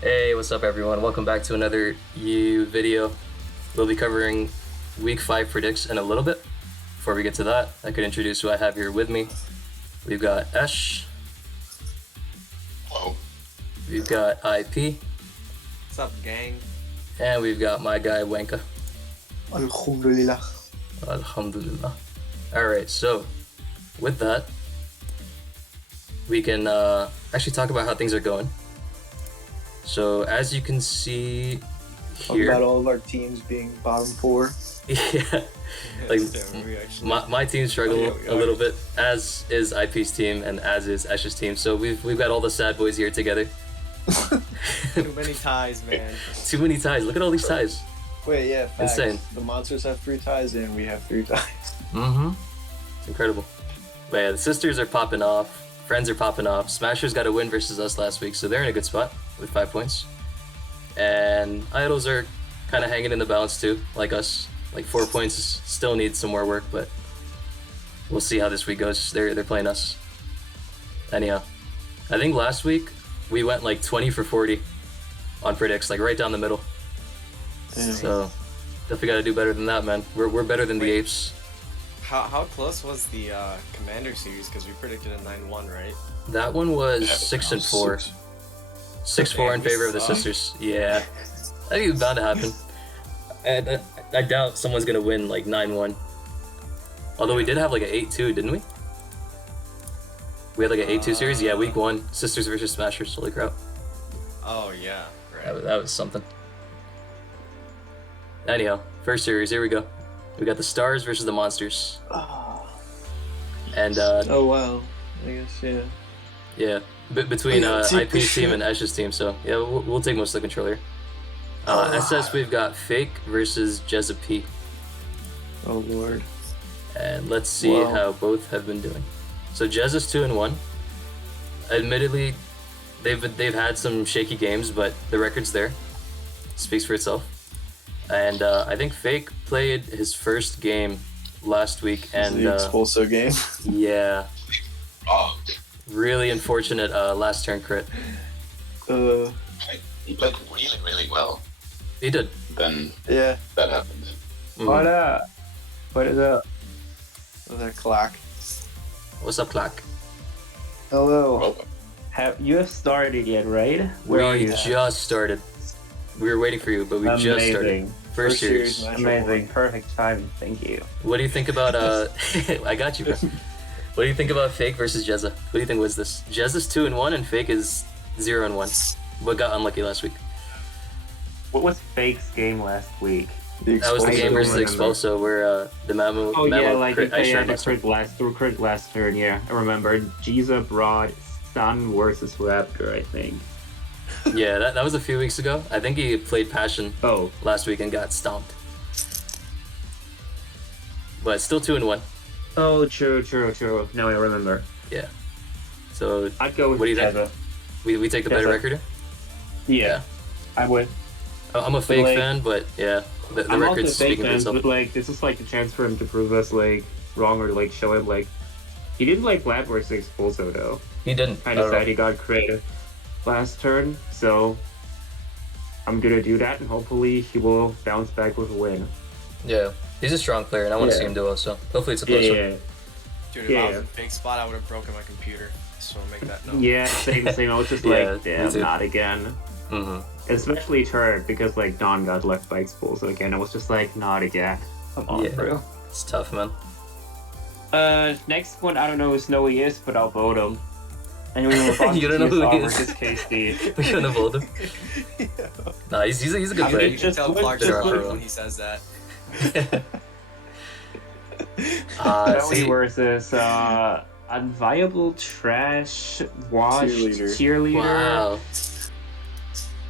Hey, what's up everyone? Welcome back to another U video. We'll be covering week 5 predicts in a little bit. Before we get to that, I could introduce who I have here with me. We've got Esche. Hello. We've got IP. What's up, gang? And we've got my guy Wanka. Alhamdulillah. Alhamdulillah. Alright, so with that, we can actually talk about how things are going. So as you can see here, About all of our teams being bottom 4. yeah, like my team struggle a little bit, as is IP's team and as is Esche's team. So we've got all the sad boys here together. Too many ties, man. Too many ties. Look at all these ties. Wait, yeah, facts. Insane. The monsters have 3 ties and we have 3 ties. Mm-hmm. It's incredible. But yeah, the sisters are popping off. Friends are popping off. Smashers got a win versus us last week, so they're in a good spot with 5 points. And Idols are kind of hanging in the balance too, like us. Like 4 points still needs some more work, but we'll see how this week goes. They're playing us. Anyhow, I think last week we went like 20 for 40 on predicts, like right down the middle. Damn. So definitely got to do better than that, man. We're better than the apes. How close was the Commander series? Because we predicted a 9-1, right? That one was Yeah, 6 and 4. 6-4 in we favor of the suck. sisters. Yeah, I think it's bound to happen. And I doubt someone's gonna win like 9-1. Although we did have like an 8-2, didn't we? We had like an 8-2 series. Yeah, week 1, sisters versus smashers. Holy crap, Oh yeah, that was something. Anyhow, first series. Here we go. We got the stars versus the monsters. And Oh, wow. I guess, yeah. yeah, between Yeah, take IP's this team shit. and Esche's team. So yeah, we'll take most of the control here. SS, we've got Fake versus Jezza P. Oh, Lord. And let's see Wow. how both have been doing. So Jezza's 2-1. Admittedly, they've had some shaky games, but the record's there. Speaks for itself. And I think Fake played his first game last week, and the Expulso game. yeah, Oh, really unfortunate last turn crit. he played really, really well. He did. Then Yeah. that happened. Mhm. up? What is up? Oh, that clack. What's up, Clack? Hello. Well, You have started yet, right? Where are We you? just started. We were waiting for you, but we just started. Amazing. First series. Smash Amazing. one. Perfect timing. Thank you. What do you think about I got you, bro. What do you think about Fake versus Jezza? What do you think was this? Jezza's 2-1 and Fake is 0-1. But got unlucky last week. What was Fake's game last week? That was the Expulso game versus remember. Expulso where the Mamo Oh yeah, Mamo like crit they ice had shard a crit last turn. Yeah, I remember. Giza brought Sun versus Raptor, I think. Yeah, that was a few weeks ago. I think he played Passion Oh, last week and got stomped. But still 2-1. oh, true. Now I remember. Yeah. So I'd go with What do you think? Jezza. we take the better Jezza. record here? Yeah, I would. I'm a Fake like- fan, but yeah, the I'm also record's a fake speaking for fan, itself. but like this is like a chance for him to prove us like wrong or like show it like he didn't like Lab versus Expulso though. He didn't. Kind of sad he got creative last turn, so I'm gonna do that and hopefully he will bounce back with a win. Yeah, he's a strong player, and I want to Yeah. see him do well. So hopefully it's a Yeah, close one. yeah, Dude, if I was in a big spot, I would have broken my computer. So make that known. yeah. Same. I was just Yeah, like, me damn, too. not again. Mm-hmm. Especially turn because like Don got left by Expulso again. I was just like, not again. Come on, Yeah. bro. It's tough, man. Next one, I don't know who Snowy is, but I'll vote him. And we will You don't know who he versus is. KSD. We couldn't have voted him. Nah, he's a good I mean, player. you can tell Just Clark's look- drunk just when he says that. Snowy See, versus Unviable Trash Wash Cheerleader. wow.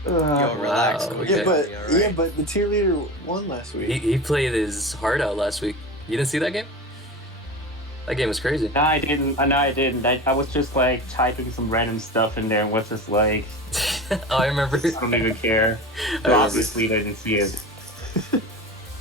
Yo, relax. wow, Come okay. Yeah, but Alright. yeah, but the tier leader won last week. He played his heart out last week. You didn't see that game? That game was crazy. No, I didn't. I was just like typing some random stuff in there and was just like, Oh, I remember. I don't even care. I But remember. obviously, I didn't see it.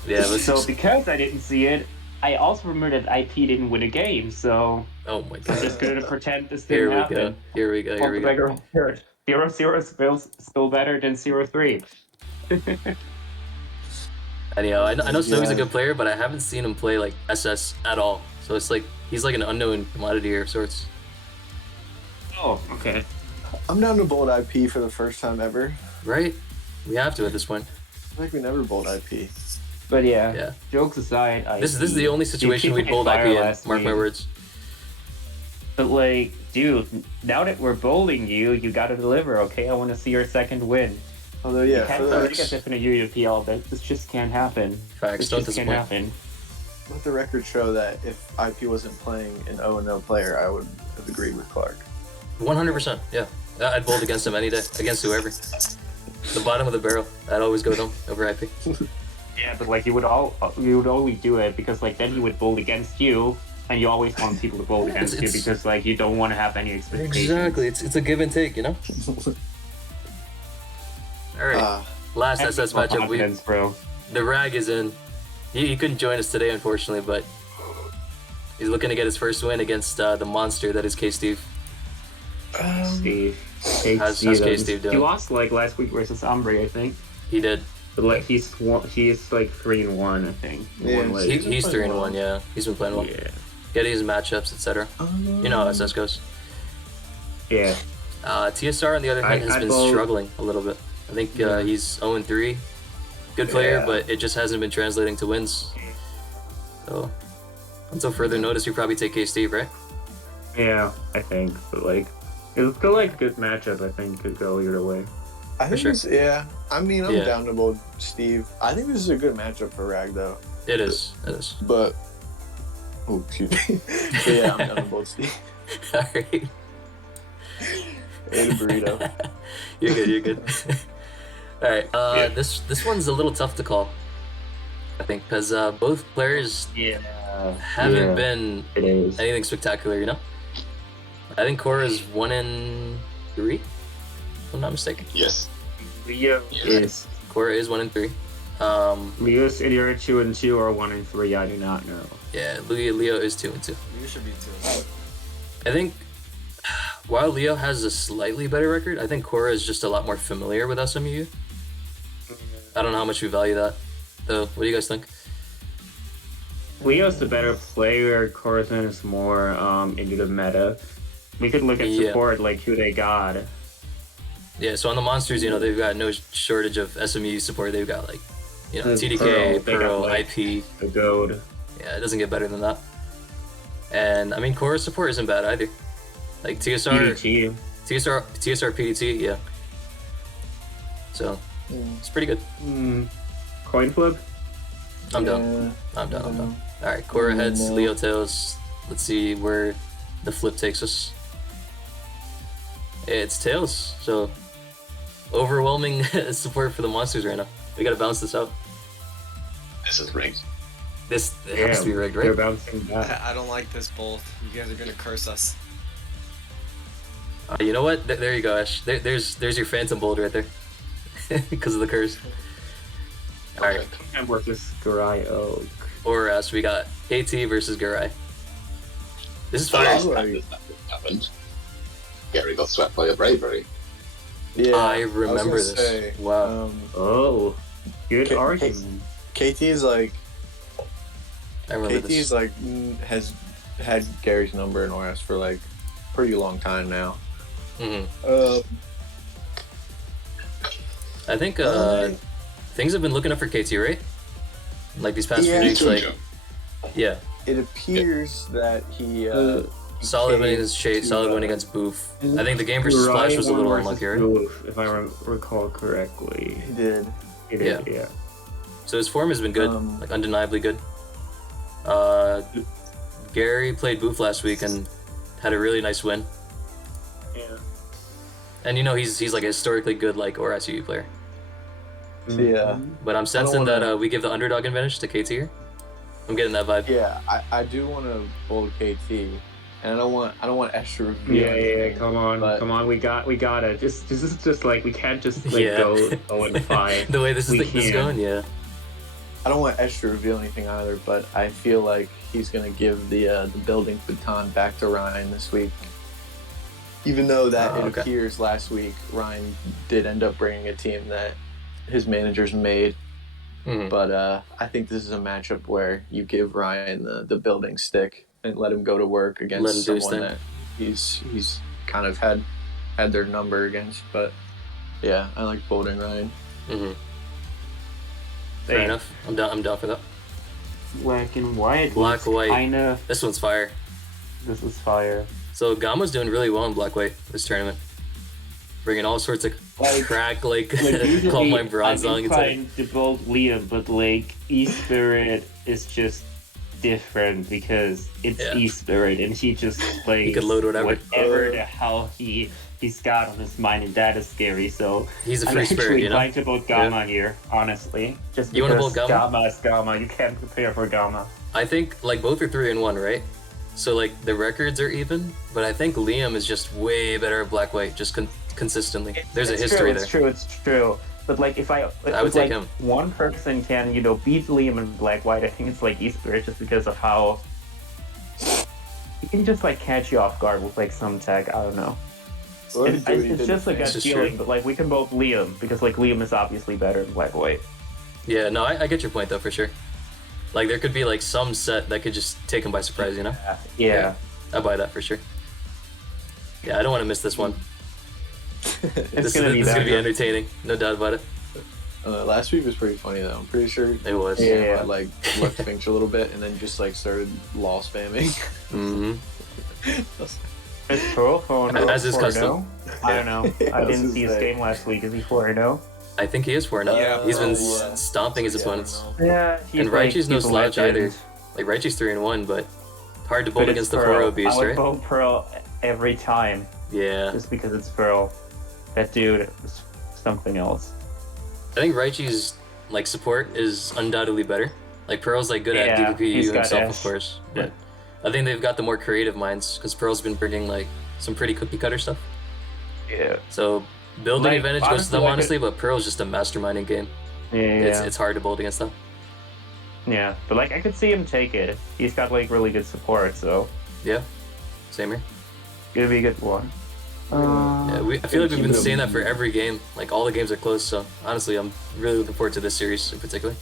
Yeah, it was So because I didn't see it, I also remember that IP didn't win a game. So oh my I'm god. just gonna pretend this Here didn't we happen. go. Here we go. Here we Off the go. record. 0-0 is still better than 0-3. And I know Snowy's a good player, but I haven't seen him play like SS at all. So it's like he's like an unknown commodity here of sorts. Oh, okay. I'm down to bold IP for the first time ever. Right? We have to at this point. I think we never bold IP. But yeah, Yeah. jokes aside, This is the only situation we'd bold IP in. Mark my words. But like, dude, now that we're bowling you, you gotta deliver, okay? I want to see your second win. Although, You yeah, can't for start the, against in a UUPL. This just can't happen. Facts, This don't just can't disappoint. happen. let the record show that if IP wasn't playing an 0-0 player, I would have agreed with Clark. 100%, yeah. I'd bold against him any day, against whoever. The bottom of the barrel, I'd always go with him over IP. Yeah, but like you would only do it because like then he would bowl against you, and you always want people to bowl against you It's- because like you don't want to have any expectations. Exactly, it's a give and take, Alright, last Have SS more matchup. confidence, bro. The Rag is in. He couldn't join us today, unfortunately, but he's looking to get his first win against the monster that is K-Steve. Steve. How's K-Steve doing? He lost like last week versus Ombre, I think. He did. But like he's like 3-1, I think. Yeah, One leg. He's playing 3-1, yeah. He's been playing well. Yeah. Getting his matchups, etc. You know how SS goes. Yeah. TSR, on the other hand, has I'd been bowl- struggling a little bit. I think he's 0-3. Good player, Yeah. but it just hasn't been translating to wins. So, until further notice, you probably take K-Steve, right? Yeah, I think. But like it's still like a good matchup, I think could go either way. I think sure. I mean, I'm Yeah. down to bold Steve. I think this is a good matchup for Rag, though. It is. It is. But, oh, excuse me. But yeah, I'm down to bold Steve. Alright. Ate a burrito. You're good, you're good. Alright, this one's a little tough to call, I think, because both players Yeah. haven't been It is. anything spectacular, I think Cora's 1-3, if I'm not mistaken. Yes. Leo is Cora is 1-3. Leo's either 2-2 or 1-3, I do not know. Yeah, Leo is 2-2. You should be too. I think while Leo has a slightly better record, I think Cora is just a lot more familiar with SMU. I don't know how much we value that, though. What do you guys think? Leo's the better player, Corazon is more into the meta. We could look at Yeah. support, like who they got. Yeah, so on the monsters, they've got no shortage of SMU support. They've got like, TDK, Pearl, they got, Pearl, like, IP. The goad. Yeah, it doesn't get better than that. And I mean, Cora's support isn't bad either. Like TSR, PDT. TSR, PDT, yeah. So it's pretty good. Coin flip? I'm done. I'm done. All right, Cora heads, Leo tails. Let's see where the flip takes us. It's tails. So overwhelming support for the monsters right now. We gotta balance this out. This is rigged. This has to be rigged, They're right? bouncing back. I don't like this both. You guys are gonna curse us. You know what? There you go, Ash. There's your phantom bolt right there, because of the curse. All right, And versus Garai Oak. or Ash, we got KT versus Garai. This is The fire. last time that happened, Gary got swept by a bravery. Yeah, I remember was this. gonna say, Wow. Oh, good K- argument. KT's like I remember KT's this. like has had Gary's number in OS for like pretty long time now. hmm Uh, I think things have been looking up for KT, right? Like these past few Yeah. weeks, like yeah, it appears that he solid win came against Shade, to, solid win against Boof. I think the game versus Garai Flash was a won little versus unlucky, right? Boof, if I recall correctly. he did. It is, yeah. So his form has been good, like undeniably good. Gary played Boof last week and had a really nice win. Yeah. And he's like a historically good like ORSU player. Yeah, But I'm sensing wanna- that we give the underdog advantage to KT here. I'm getting that vibe. yeah. I do want to bold KT, and I don't want extra review. Yeah, come on, but- we gotta. This is just like, we can't just like Yeah. go 0-5. The way this We is can. going, yeah. I don't want Esh to reveal anything either, but I feel like he's gonna give the building baton back to Ryan this week. Even though that Oh, it okay. appears last week, Ryan did end up bringing a team that his managers made. Mhm. But I think this is a matchup where you give Ryan the building stick and let him go to work Let against him do his someone thing. that he's kind of had their number against. But yeah, I like bolding Ryan. Mm-hmm. Fair enough. I'm down for that. Black and white. Black, white. Kinda. This one's fire. This is fire. So Gamma's doing really well in black white this tournament, bringing all sorts of Like- crack like Usually, call my bronze I'm song. It's like, inclined to bold Liam, but like E-Spirit is just different because it's Yeah. E-Spirit and he just plays can load whatever. the hell he's got on his mind, and that is scary. So he's a I'm free actually spirit, you know. inclined to vote Gamma here, honestly. Just You wanna because vote Gamma? is Gamma. You can't prepare for Gamma. I think like both are 3-1, right? So like the records are even, but I think Liam is just way better at black white, just consistently. There's a It's history true, It's true. But like if I would if, take like, him. one person can, beat Liam in black white, I think it's like E-Spirit just because of how he can just like catch you off guard with like some tech. I don't know. It's just a gut This is feeling, true. but like we can both Liam because like Liam is obviously better in black white. Yeah, no, I get your point though for sure. Like there could be like some set that could just take him by surprise, you know. Yeah. I buy that for sure. Yeah, I don't want to miss this one. It's gonna be this is gonna be better. entertaining, no doubt about it. Last week was pretty funny though. I'm pretty sure It was. Yeah. I like left Finch a little bit and then just like started law spamming. Mm-hmm. It's Pearl for As is custom. I don't know. I was didn't gonna see his say. game last week. Is he 4-0? I think he is 4 now. He's been yeah. stomping his Yeah, opponents. Yeah, he's And like, Raichi's no he's a slouch legend. either. Like Raichi's 3-1, but hard to bowl But against it's the Pearl. 4-0 beast, I would right? vote Pearl every time, Yeah. just because it's Pearl. That dude is something else. I think Raichi's like support is undoubtedly better. Like Pearl's like good Yeah, at he's DPPU got himself, of Ash. course. But I think they've got the more creative minds because Pearl's been bringing like some pretty cookie cutter stuff. Yeah. So building Like, advantage goes to them honestly, honestly, but Pearl's just a mastermind in game. Yeah. It's hard to build against them. Yeah. But like I could see him take it. He's got like really good support, so Yeah. Same here. it'll be a good one. Yeah, I feel like we've keep been it saying up. that for every game. Like all the games are close, so honestly, I'm really looking forward to this series in particular.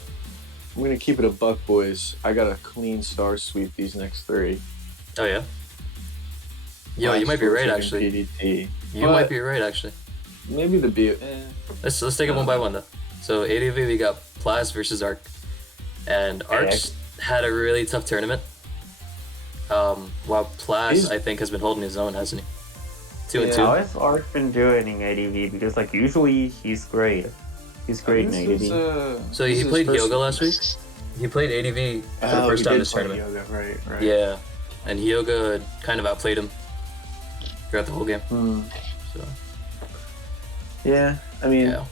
I'm gonna keep it a buck, boys. I got a clean star sweep these next 3. Oh yeah. Yo, you might be right actually. PDT. You might be right actually. Maybe the B. Let's take it one by one though. So ADV we got Plas versus Arc, and Arc's had a really tough tournament. While Plas I think has been holding his own, hasn't he? 2-2. How has Art been doing in ADV? Because like usually he's great. He's great in ADV. So he played Hyoga last week. He played ADV for the first time this tournament. Right. Yeah, and Hyoga kind of outplayed him throughout the whole game. So Yeah, I mean, yeah,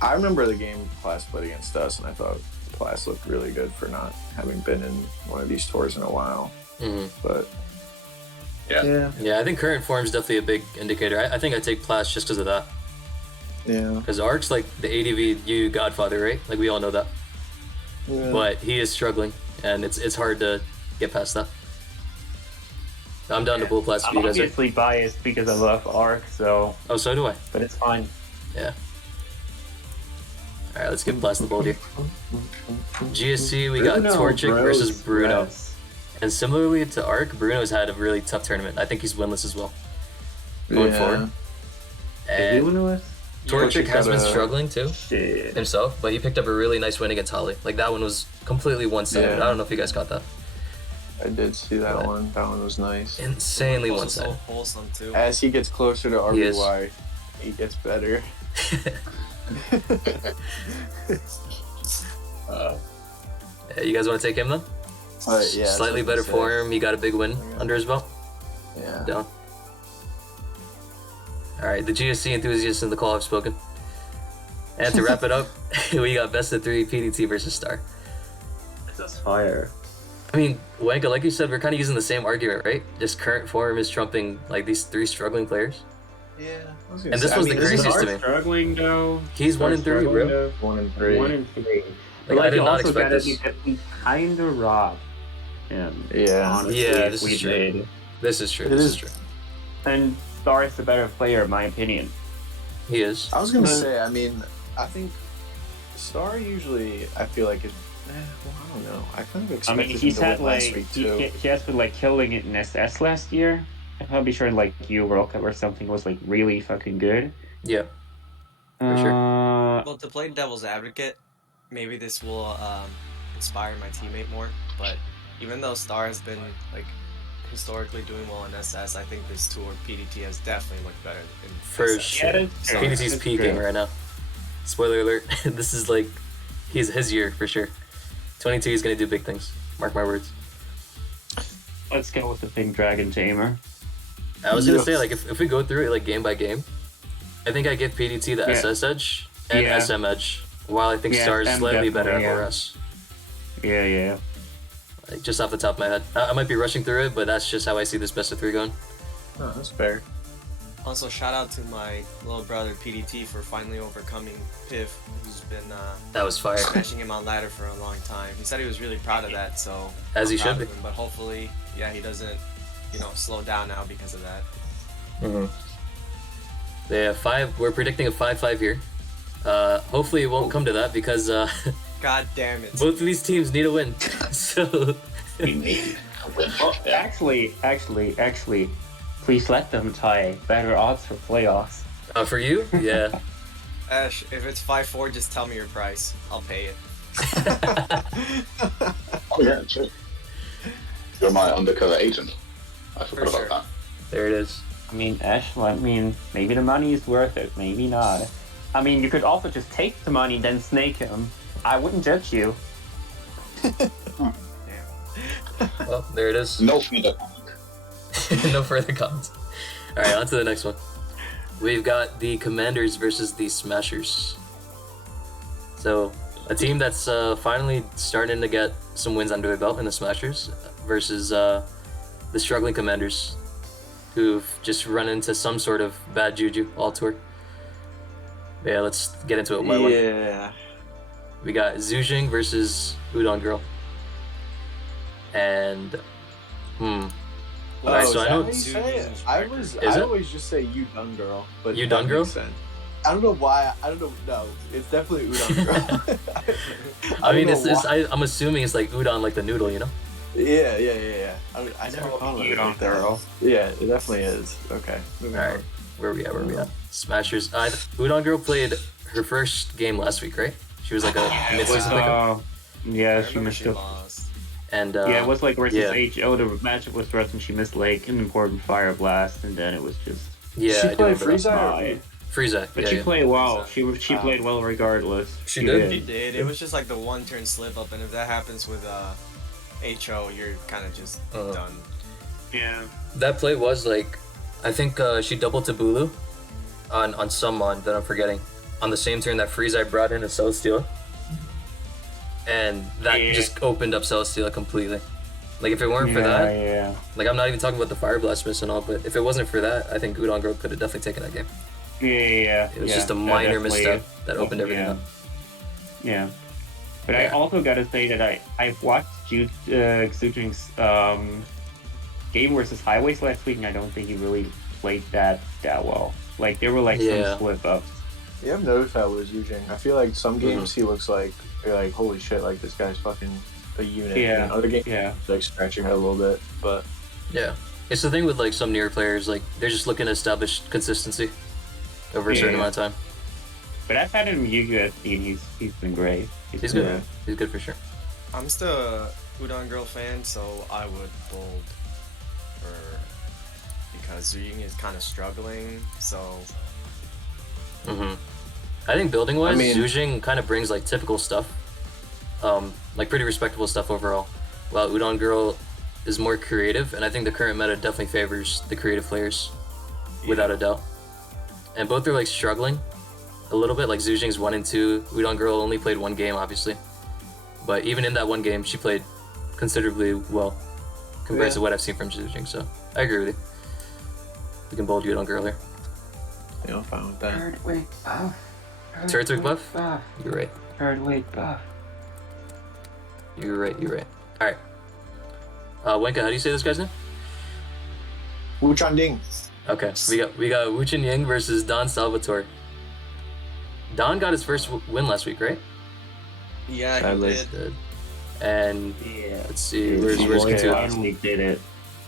I remember the game Plas played against us, and I thought Plas looked really good for not having been in one of these tours in a while. hmm But Yeah. yeah. I think current form is definitely a big indicator. I think I take Plas just because of that. yeah. Because Arc's like the ADV U godfather, right? Like we all know that. Yeah. But he is struggling, and it's hard to get past that. I'm down to bull Plas I'm for you guys. Right? obviously biased because I love Arc, so Oh, so do I. but it's fine. Yeah. All right, let's get Plas the bold here. GSC, we got Bruno Torchic versus Bros Bruno. Press. And similarly to Arc, Bruno's had a really tough tournament. I think he's winless as well going forward. Did he And win with? Torchic has been got a- struggling too Shit. himself, but he picked up a really nice win against Holly. Like that one was completely one-sided. Yeah. I don't know if you guys caught that. I did see that But- one. That one was nice. Insanely Also so one-sided. wholesome too. As he gets closer to He is. RBY, he gets better. Yeah, you guys want to take him then? Yeah, Slightly better form. He got a big win under his belt. Yeah. Down. All right, the GSC enthusiasts in the call have spoken. And to wrap it up, we got best of 3 PDT versus Star. This is fire. I mean, Wanka, like you said, we're kind of using the same argument, right? Just current form is trumping like these 3 struggling players. Yeah. And this was the craziest to me. Struggling though. He's 1 and 3, bro. 1 and 3. 1 and 3. Like, I did you not also expect gotta this. be that we kind of robbed him. Yeah. Honestly, Yeah, if this we is true. did. This is true. It This is- is true. And Star is the better player, in my opinion. He is. I was gonna say, I mean, I think Star usually, I feel like it. Well, I don't know. I kind of expected he's him to had win last week too. he has been like killing it in SS last year. I'm probably sure in like U World Cup or something was like really fucking good. Yeah. For sure. Well, to play devil's advocate, maybe this will inspire my teammate more. But even though Star has been like historically doing well in SS, I think this tour PDT has definitely looked better in For SS. sure. that's true. PDT's That's peaking true. right now. Spoiler alert. This is like his year for sure. 22 is gonna do big things. Mark my words. Let's go with the Pink Dragon Tamer. I was gonna say, like, if we go through it like game by game, I think I give PDT the Yeah. SS edge and Yeah. SM edge, while I think Yeah, Star is I'm slightly better at definitely, ORS. Yeah. Like, just off the top of my head, I might be rushing through it, but that's just how I see this best of 3 going. No, that's fair. Also, shout out to my little brother PDT for finally overcoming Piff, who's been That was fire. smashing him on ladder for a long time. He said he was really proud of that, so As I'm he proud should of be. him, but hopefully, yeah, he doesn't, slow down now because of that. Mm-hmm. Yeah, 5. We're predicting a 5-5 here. Hopefully it won't come to that because God damn it! both of these teams need a win. So We need a win. Well, Yeah. actually, please let them tie. Better odds for playoffs. for you, yeah. Ash, if it's 5-4, just tell me your price. I'll pay it. Oh yeah, true. You're my undercover agent. I forgot For about sure. that. There it is. I mean, Ash, maybe the money is worth it, maybe not. I mean, you could also just take the money, then snake him. I wouldn't judge you. Well, there it is. No further. No further comments. All right, on to the next one. We've got the Commanders versus the Smashers. So, a team that's finally starting to get some wins under their belt in the Smashers versus the struggling Commanders, who've just run into some sort of bad juju all tour. Yeah, let's get into it one by one. Yeah. We got Zhujing versus Udon Girl. And, Alright, Oh, so is I that know- how you say it? Is I it? always just say you done girl, but You that done girl? makes sense. I don't know why. I don't know. No, it's definitely udon girl. I mean, don't know why. I'm assuming it's like udon, like the noodle, you know? Yeah. I never call it Udon like that. girl. Yeah, it definitely is. Okay. Moving Alright, on. where we at? Smashers. Udon Girl played her first game last week, right? She was like a mid-season pickup. Yeah, I she remember missed she it. lost. And, Yeah, it was like versus yeah. HO. The matchup was rough, and she missed like an important fire blast, and then it was just. yeah, she I do played remember that. Frieza. Frieza, But yeah, she yeah. played well. Frieza. She played well regardless. She did? She did. It was just like the one-turn slip-up, and if that happens with HO, you're kind of just Uh-huh. done. Yeah. That play was like, I think she doubled to Bulu on some mon that I'm forgetting. On the same turn that Frieza brought in a Celesteela. And that Yeah. just opened up Celesteela completely. Like, if it weren't for that, Yeah. like, I'm not even talking about the Fire Blast miss and all, but if it wasn't for that, I think Udon Girl could have definitely taken that game. Yeah. It was yeah, just a that minor definitely- misstep that opened everything yeah. up. Yeah. But I Yeah. also gotta say that I watched Xujing's game versus Highways last week, and I don't think he really played that well. Like there were like Yeah. some slip ups. Yeah, I've noticed that with Yujing. I feel like some games he looks like you're like, holy shit, like this guy's fucking a unit. Yeah. And other games, Yeah. he's like scratching it a little bit, but Yeah. It's the thing with, like, some newer players, like, they're just looking to establish consistency over a certain Yeah. amount of time. But I've had him in UUSD, and he's been great. He's good. Yeah. He's good for sure. I'm still a Udon Girl fan, so I would bold her because Zuying is kind of struggling. So hmm I think building wise, I mean- Zhujing kind of brings like typical stuff, like pretty respectable stuff overall. While Udon Girl is more creative, and I think the current meta definitely favors the creative players, without a doubt. And both are like struggling a little bit. Like Zhujing's 1 and 2. Udon Girl only played 1 game, obviously, but even in that 1 game, she played considerably well compared Yeah. to what I've seen from Zhujing. So I agree with you. We can bold Udon Girl here. you know, I'm fine with that. Third week buff. Third week buff? You're right. Third week buff. You're right. All right. Wanka, how do you say this guy's name? Wuchan Ding. Okay, we got Wu Chun Ying versus Don Salvatore. Don got his first win last week, right? Yeah, he Sadly. did. And Yeah. let's see, where's Katu? Finally did it.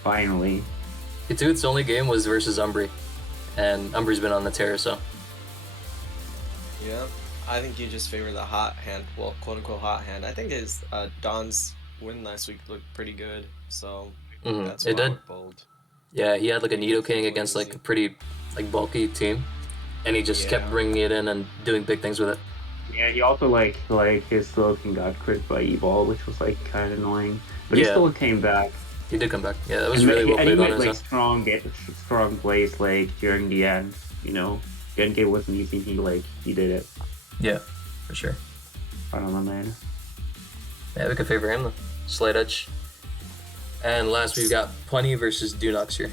Finally. Katu's only game was versus Umbri, and Umbri's been on the tear, so Yeah, I think you just favor the hot hand. Well, quote unquote hot hand. I think his Don's win last week looked pretty good. So that's it why I did. would bold. Yeah, he had like a Nido King against like a pretty like bulky team, and he just kept Yeah. bringing it in and doing big things with it. Yeah, he also like his Smogon got crit by Evil, which was like kind of annoying. But he Yeah. still came back. He did come back. Yeah, that was And really well and he played on made his like end. strong plays like during the end. You know, the end game wasn't easy. He did it. Yeah, for sure. I don't know, man. Yeah, we could favor him though. Slight edge. And last we've got Punny versus Dunox here.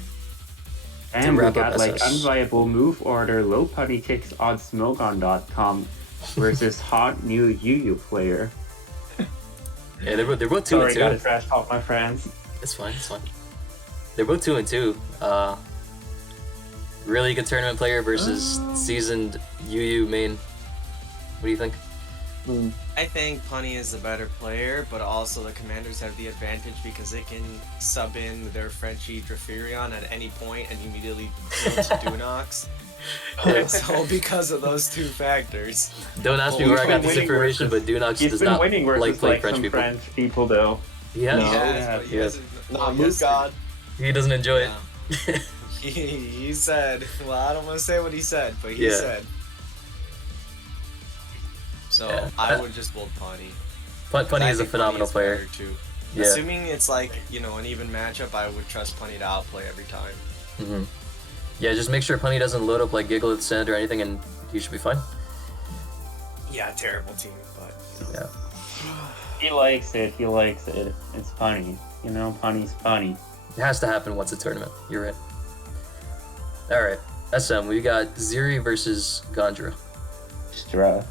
And we wrap up got like SS. unviable move order low putty kicks on Smogon.com versus hot new UU player. Yeah, they're both 2 Sorry, and 2. gotta trash talk my friends. It's fine, it's fine. They're both 2 and 2. Really good tournament player versus seasoned UU main. What do you think? I think Punny is the better player, but also the Commanders have the advantage because they can sub in their Frenchie Drafirion at any point and immediately go to Dunox. So because of those two factors. Don't ask me Well, where I got he's this been winning information, but Dunox He's does been not winning versus like playing like French some people. French people though. Yeah, No. Yes, but he yeah. hasn't. Nah, he move has- God. he doesn't enjoy it. Yeah. He said, well, I don't want to say what he said, but he Yeah. said. So Yeah. I would just bold Punny. Punny I is a think phenomenal is player. better, too. Yeah. Assuming it's like, an even matchup, I would trust Punny to outplay every time. hmm Yeah, just make sure Punny doesn't load up like Giggle at Sand or anything, and he should be fine. Yeah, terrible team, but Yeah. He likes it. He likes it. It's funny. You know, Punny's funny. It has to happen once a tournament. You're right. Alright. SM, we got Ziri versus Gondra. Stra.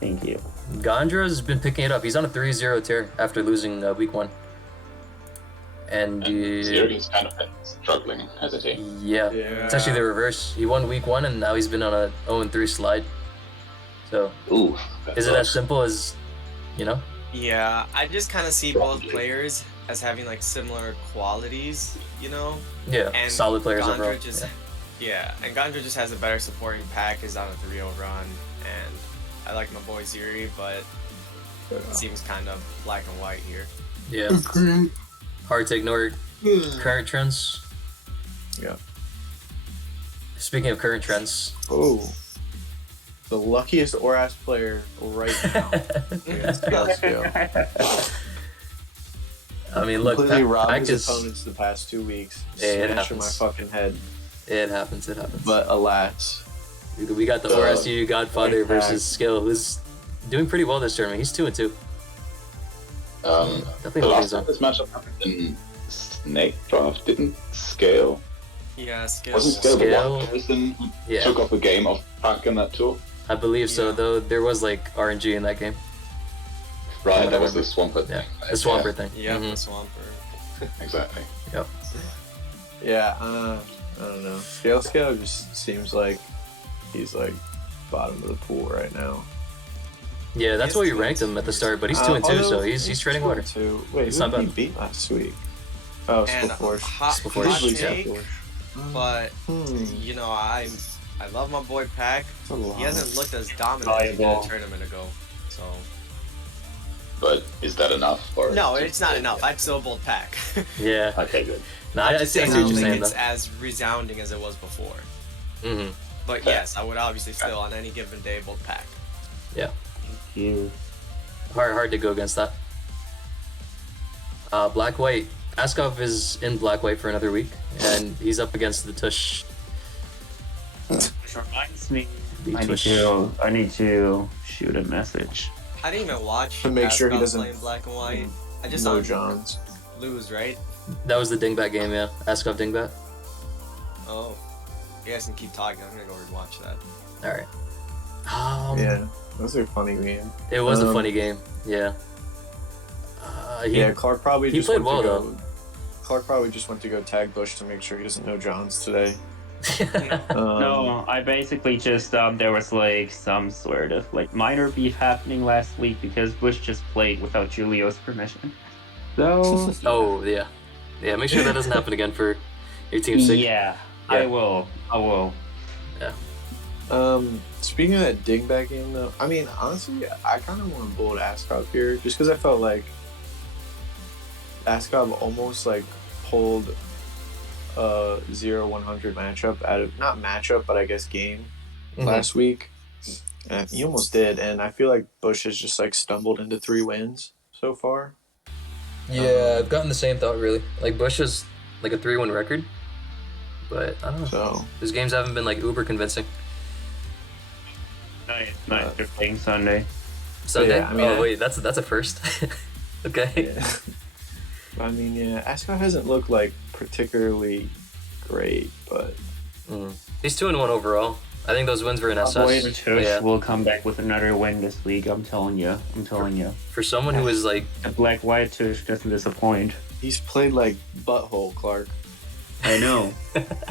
Thank you. Gondra's been picking it up. He's on a 3-0 tear after losing week 1. And Ziri's kind of been struggling, hasn't he? yeah, it's actually the reverse. He won week 1 and now he's been on a 0-3 slide. So, Ooh. is it as simple as, Yeah, I just kind of see both players as having like similar qualities, Yeah, And solid players Gondra overall. just, and Gondra just has a better supporting pack, is on a 3-0 run, and I like my boy Ziri, but it seems kind of black and white here. Yeah. Hard to ignore current trends. Yeah. Speaking of current trends, Oh. The luckiest Oras player right now against Glasgow. I mean, look, Completely robbed Pac his is, opponents the past 2 weeks. Yeah, it Smashing my happens. fucking head. it happens. But alas. We got the ORSU Godfather versus Skill, who's doing pretty well this tournament. He's 2 and 2. The last time this matchup happened in Snake Draft didn't Scale. Yeah, skill. Wasn't Scale the Scale- one person who Yeah. took off a game of Pac in that tour? I believe so, Yeah. though there was like RNG in that game. Right, that was the Swampert Yeah, thing. the Swampert thing. Yeah, Mhm. the Swamper. Exactly. Yeah, I don't know. Scale just seems like he's like bottom of the pool right now. Yeah, that's He's why we 2 ranked him at the start, but he's 2 and 2, so he's treading water. Wait, It's who not did he bad. beat last week? Oh, And Spillforce. hot, Spillforce. hot Yeah. take, but Hmm. I love my boy Pac. That's a lot. He hasn't looked as dominant as he did a Valuable. tournament ago. So But is that enough? Or no, it's not enough. I'd still bold Pac. Yeah. Okay, good. No, I I just see I what don't you're think saying, it's though. as resounding as it was before. hmm But yes, I would obviously still on any given day bold Pac. You. Hard to go against that. Black-White. Askov is in Black-White for another week, and he's up against the Tush. Which reminds me, The I Tush. need to shoot a message. I didn't even watch To make sure he Ascot doesn't- playing black and white. I just No saw Johns. lose, right? That was the Dingbat game, yeah. Askov Dingbat. Oh, you guys can keep talking. I'm gonna go rewatch that. Alright. Yeah, those are funny games. It was a Um, funny game, yeah. Yeah, Clark probably he just played went to well, go. Clark probably just went to go tag Bush to make sure he doesn't know Johns today. No, I basically just there was like some sort of like minor beef happening last week because Bush just played without Julio's permission. So Oh yeah, yeah. Make sure that doesn't happen again for your team's sake. yeah, Yeah. I will. Speaking of that dingbat game though, I mean honestly, I kind of want to bold Askov here just because I felt like Askov almost like pulled a 0-100 matchup out of not matchup, but I guess game last week. And he almost did, and I feel like Bush has just like stumbled into 3 wins so far. Yeah, I've gotten the same thought really. Like Bush is like a 3-1 record, but I don't know. So His games haven't been like uber convincing. Nice. They're playing Sunday. Sunday? yeah, I mean, oh wait, that's a first. Okay. yeah. I mean, yeah, Askov hasn't looked like particularly great, but He's 2-1 overall. I think those wins were in SS. Tush Yeah. will come back with another win this week. I'm telling you. For someone who was like, A black white Tush doesn't disappoint. he's played like butthole Clark. I know,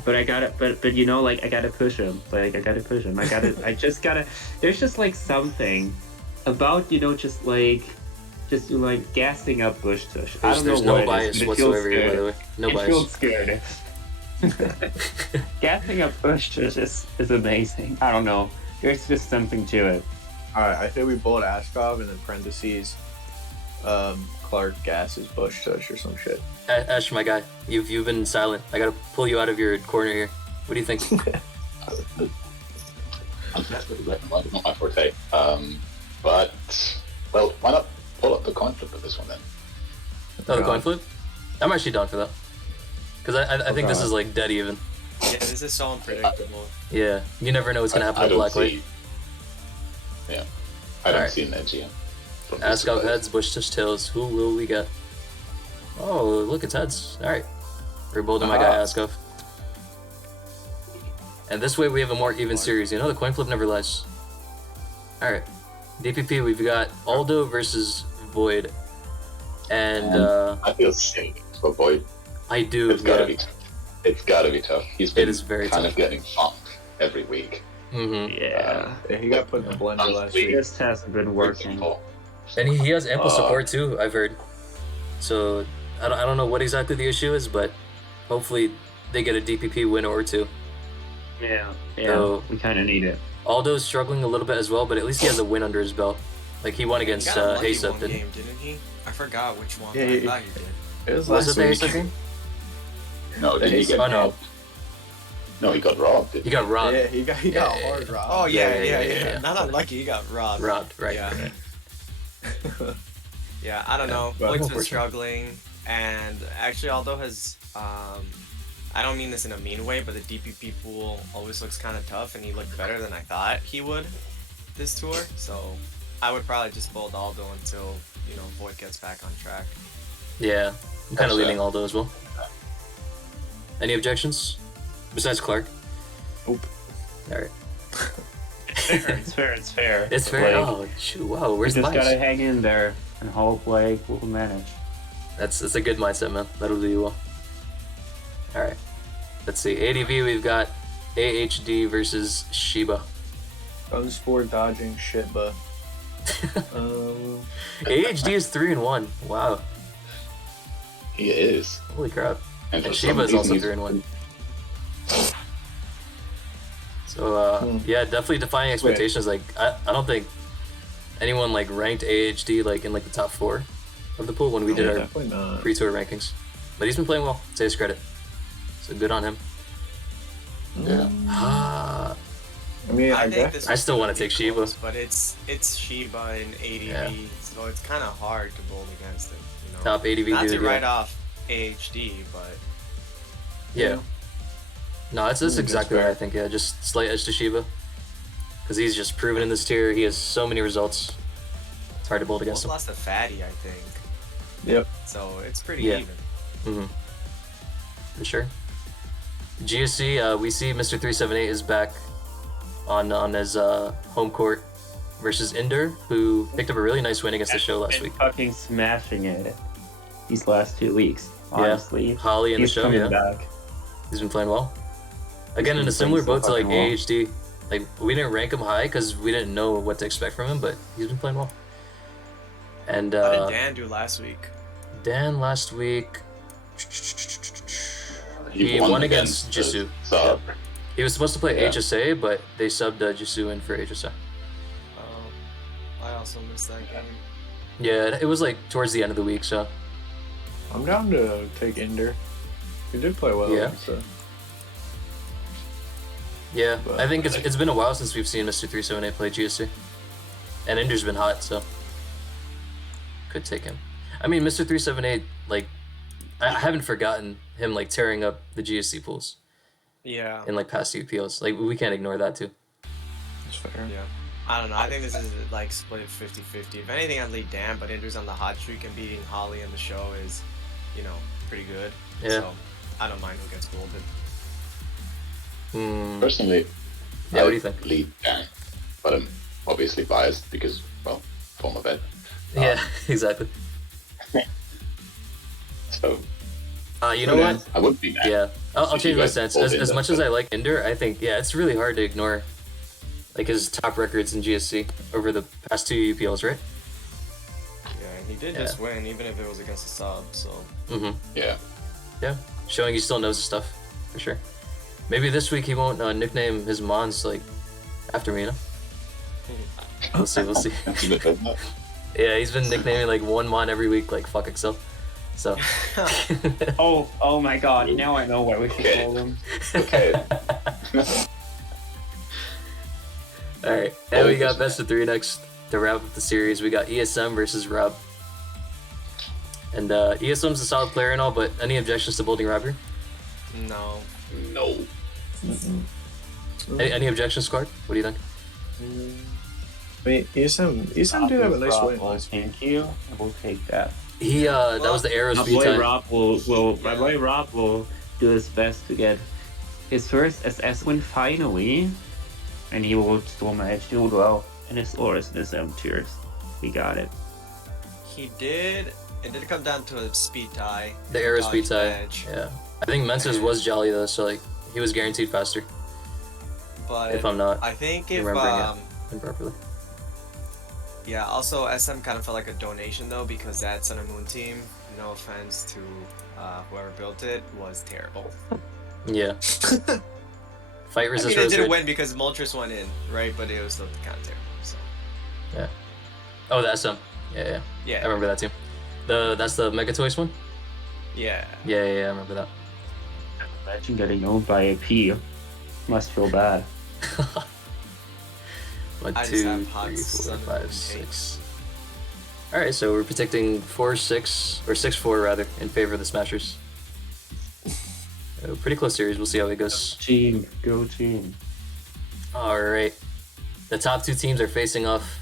but I gotta, but you know, like I gotta push him. Like I gotta push him. I just gotta. There's just like something about just like gassing up Bush Tush. I don't there's know no what it is, bias but it feels whatsoever here, by the good. way. No It bias. feels good. Gassing up Bush Tush is amazing. I don't know. There's just something to it. All right, I say we bold Askov and then parentheses, Clark gasses Bush Tush or some shit. Ash, my guy, you've been silent. I gotta pull you out of your corner here. What do you think? Not my forte. But, well, why not pull up the coin flip of this one then? Oh, the coin flip? I'm actually down for that. Because I think this is like dead even. Yeah, this is so unpredictable. Yeah, you never know what's gonna happen I to don't Black White. see. Yeah, I don't Alright. see an edge here. Askov heads, Bush Tush tails. Who will we get? Oh, look, it's heads. Alright. We're bold my guy, Askov. And this way we have a more even series. You know, the coin flip never lies. Alright. DPP, we've got Aldo versus Void. And, I feel sick for Boyd. I do. It's gotta be tough. It's gotta be tough. He's been is very kind tough. of getting funked every week. Mm-hmm. Yeah, Yeah, he got put in the blender last Honestly, week. this hasn't been working. And he has ample support too, I've heard. So, I don't know what exactly the issue is, but hopefully they get a DPP win or two. Yeah, So- we kind of need it. Aldo's struggling a little bit as well, but at least he has a win under his belt. Like, he won He against got a lucky Haysep, one didn't game, didn't he? I forgot which one. Yeah, but I he- thought he did. It was Was last it the week. Haysep game? No, did he get Oh, no. robbed? No, he got robbed. He got robbed. Yeah, he got Yeah, hard robbed. Oh yeah, yeah, yeah. yeah. Not unlucky, he got robbed. Robbed, right. Yeah. Yeah, I don't know. Well, Boyd's been unfortunate. struggling, and actually, although has, I don't mean this in a mean way, but the DPP pool always looks kind of tough, and he looked better than I thought he would this tour. So I would probably just fold Aldo until Boyd gets back on track. Yeah, I'm kind of That's leaning Aldo as well. Any objections? Besides Clark? Nope. Alright. It's fair. It's fair. Like, Oh, shoot. Wow, we where's the just bias? gotta hang in there and hope like we'll manage. That's a good mindset, man. That'll do you well. Alright. Let's see. ADV, we've got AHD versus Shiba. Guns for dodging shit, but AHD is 3-1. Wow. He is. Holy crap. And And for Shiba some is also reason, 3-1. So, yeah, definitely defying expectations. Like, I don't think anyone, like, ranked AHD, like, in, like, the top 4 of the pool when we did our definitely not. pre-tour rankings. But he's been playing well, to his credit. So good on him. Yeah. Ah, I mean, I think guess this I was still gonna wanna be take Shiba. close, but it's Shiba and ADV, Yeah. so it's kind of hard to bowl against it. top ADV Not dude. to write Yeah. off AHD, but Yeah. No, that's That's exactly what fair. I think. Yeah, just slight edge to Shiba. Because he's just proven in this tier. He has so many results. It's hard to bowl against both him. lost to Fatty, I think. Yep. So it's pretty Yeah. even. Mm-hmm. For sure. GSC, we see Mr. 378 is back on his home court versus Inder, who picked up a really nice win against the show last Been week. fucking smashing it these last 2 weeks. Honestly, Holly in the he's show, coming yeah. back. He's been playing well. Again, in a been similar playing boat so to like fucking well. AHD. Like, we didn't rank him high because we didn't know what to expect from him, but he's been playing well. And How did Dan do last week? Dan last week, He he won against the Jisoo. Sub. He was supposed to play Yeah. HSA, but they subbed Jisoo in for HSA. I also missed that game. Yeah, it was like towards the end of the week, so I'm down to take Ender. He did play well. Yeah. So. yeah. But I think it's been a while since we've seen Mr. 378 play GSC. And Ender's been hot, so could take him. I mean, Mr. 378, like, I haven't forgotten him like tearing up the GSC pools Yeah. in like past UPLs. Like, we can't ignore that too. That's fair. Yeah. I don't know. I think this is like split 50-50. If anything, I'd lead Dan, but Inder's on the hot streak and beating Holly in the show is, you know, pretty good. Yeah. So I don't mind who gets golden. Personally, Yeah, I what do you think? lead Dan, but I'm obviously biased because, well, former vet. Yeah, exactly. So You know what? I would be mad. Yeah, I'll If you change my guys stance. both As end much up as I with- like Ender, I think, yeah, it's really hard to ignore like his top records in GSC over the past two UPLs, right? Yeah, and he did Yeah. just win, even if it was against a sub. So Mm-hmm. Yeah. Yeah, showing he still knows his stuff, for sure. Maybe this week he won't nickname his mons like after me, you know? We'll see, we'll see. Yeah, he's been nicknaming like one mon every week, like fuck Excel. So. Oh my god, now I know what we should Okay. call them. Okay. Alright, and we got best of 3 next to wrap up the series. We got ESM versus Rob. And ESM's a solid player and all, but any objections to building Rob here? no. No. Any objections, Squad? What do you think? Wait, ESM did have a nice win. Well, thank you. I will take that. He that was the arrow My speed boy time. Rob will do his best to get his first SS win finally, and he will storm edge do well in his Oris in his M tiers. We got it. He did. It did come down to a speed tie. The arrow Dodge speed tie. edge. Yeah. I think Mensa's was jolly though, so like he was guaranteed faster. But If I'm not I think if remembering improperly. yeah, also SM kind of felt like a donation though because that Sun and Moon team, no offense to whoever built it, was terrible. Yeah. Fight I resist mean, it rose didn't rate. win because Moltres went in, right? But it was still kind of terrible. So Oh, the SM. Yeah. I yeah, remember that too. That's the Mega Toys one? yeah. Yeah, I remember that. Imagine getting owned by a P. Must feel bad. 1, I just 2, have hot 3, 4, Sun and 5, Moon 6. Alright, so we're predicting 4-6, or 6-4 rather, in favor of the Smashers. Pretty close series, we'll see how it goes. Team, go team. Alright. The top two teams are facing off.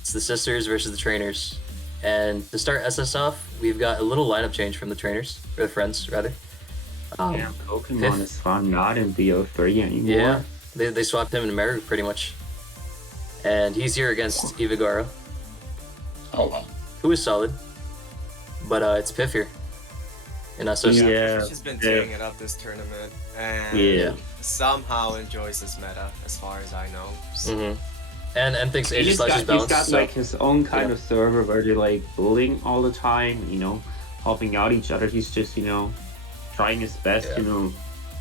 It's the Sisters versus the Trainers. And to start SS off, we've got a little lineup change from the Trainers, or the Friends, rather. Damn, Pokemon is fun, not in BO3 anymore. Yeah, they swapped him in Meru pretty much. And he's here against Ivigaro, Oh, wow. who is solid. But it's Piff here. In SS. Yeah. She's been tearing it up this tournament and Yeah. somehow enjoys this meta, as far as I know. So, Mm-hmm. And thinks He's Aegis Slash is got balanced. So. like his own kind Yeah. of server where they're like bullying all the time, you know, helping out each other. He's just, you know, trying his best, Yeah. you know,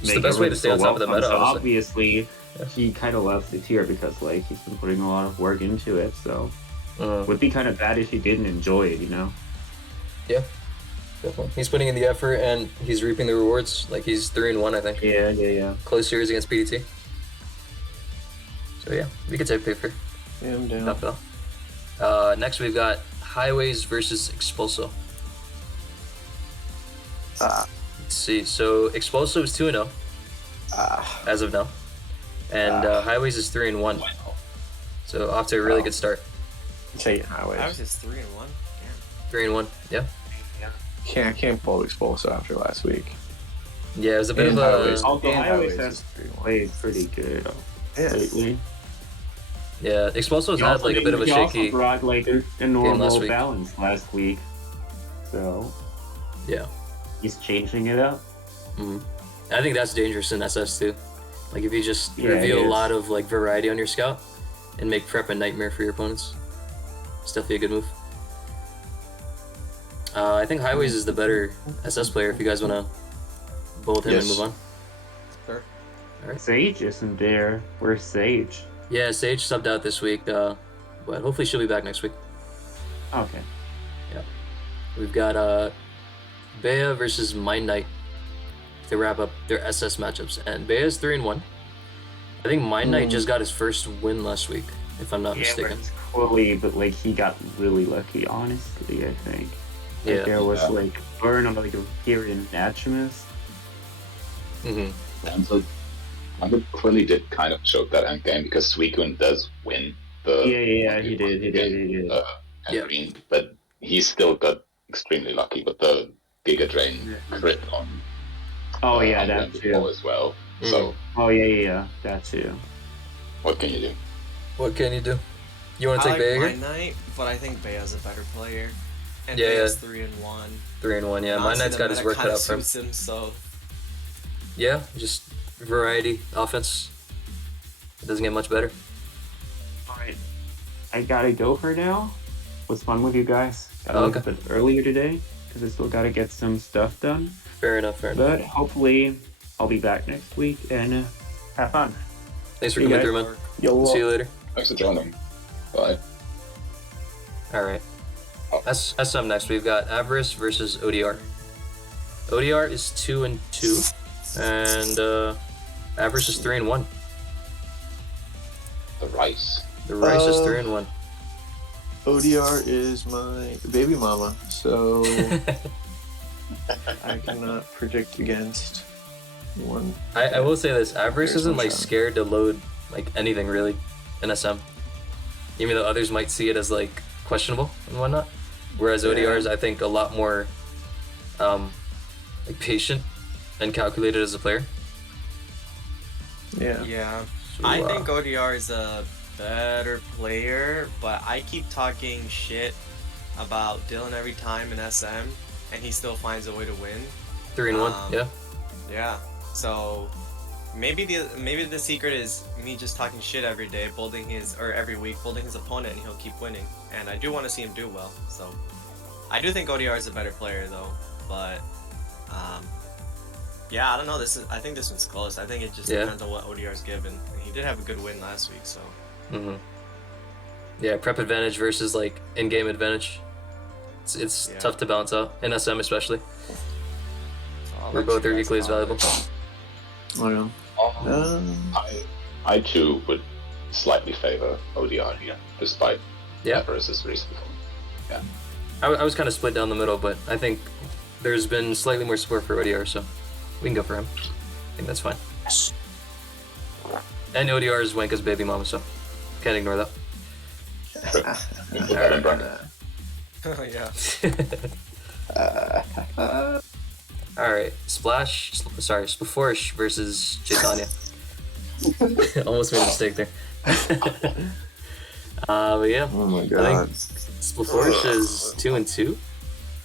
It's the best way to stay on top of the meta, So honestly. obviously, Yeah. he kind of loves the tier because like he's been putting a lot of work into it. So Mhm. would be kind of bad if he didn't enjoy it, you know. Yeah, definitely. He's putting in the effort and he's reaping the rewards. Like he's 3-1, I think. Yeah. Close series against PDT. So yeah, we could take Piff here. Yeah, I'm down. Not bad. Next we've got Highways versus Expulso. Let's see. So Expulso is 2-0 as of now, and Highways is 3-1. So off to a really good start. Take I highways. was just 3-1. Damn. 3-1. Yeah. Can't pull Expulso after last week. Yeah, it was a bit And of a. Highways. Although And Highways Highways has is 3-1. played pretty good Yeah. lately. Yeah, Expulso's He had also- like a bit of a he also shaky. brought like a last normal week. balance last week, so Yeah. he's changing it up. Mhm. I think that's dangerous in SS too. Like if you just Yeah, it reveal a is. lot of like variety on your scout and make prep a nightmare for your opponents. It's definitely a good move. I think Highways is the better SS player if you guys want to bold him and Yes. move on. Sure. Sage isn't there. Where's Sage? Yeah, Sage subbed out this week, but hopefully she'll be back next week. Okay. We've got Bea versus Mind Knight to wrap up their SS matchups, and Bea's 3-1. I think Mind Knight just got his first win last week, if I'm not Yeah, mistaken. but Chloe, but like he got really lucky, honestly. I think. Like, Yeah. there was Yeah. like burn on like a Hyperion Natchimus. And so Manga Quilly did kind of choke that end game because Suicune does win the Yeah, he did. Yeah. Green, but he still got extremely lucky with the Giga Drain crit on Oh yeah, on that Rainbow too. as well. So Oh yeah, that too. what can you do? What can you do? You want I to like take Bea my here? Knight, but I think Bea's a better player. And Yeah, Bea's yeah. 3-1. 3-1, yeah. Mind Honestly, Knight's the got his meta work cut kinda out for him. suits him, so Yeah, just variety, offense. It doesn't get much better. Alright. I gotta go for now. Was fun with you guys. Got Oh, a bit earlier today because I still gotta get some stuff done. Fair enough, fair enough. But hopefully I'll be back next week and have fun. Thanks for See you coming guys. through, man. Yo, See you later. Thanks for joining. Bye. Alright. That's up next. We've got Avarice versus ODR. ODR is 2-2, and Avarice is 3-1. The rice. The Rice is Uh, 3-1. ODR is my baby mama, so I cannot predict against one. I will say this: Avarice There's isn't no like shot. scared to load like anything really in SM, even though others might see it as like questionable and whatnot. Whereas ODR is, I think, a lot more like patient and calculated as a player. Yeah. yeah. So, I think ODR is a better player, but I keep talking shit about Dylan every time in SM, and he still finds a way to win. 3-1. Yeah. Yeah. So maybe the secret is me just talking shit every day, every week, building his opponent, and he'll keep winning. And I do want to see him do well. So I do think ODR is a better player though, but yeah, I don't know. I think this one's close. I think it just depends on what ODR's given. And he did have a good win last week, so. Yeah, prep advantage versus like in-game advantage. It's tough to balance out in SM especially. So I'll Where let both you are guys equally as call it. valuable. I know. I too would slightly favor ODR here, despite Yeah. Avarice's recent form. Yeah. I was kind of split down the middle, but I think there's been slightly more support for ODR, so we can go for him. I think that's fine. And ODR is Wanka's baby mama, so can't ignore that. Put that in bracket. Yeah. Alright, Splaforish versus Chaitanya. Almost made a mistake there. But yeah, Oh my I god. think Splaforish is 2-2.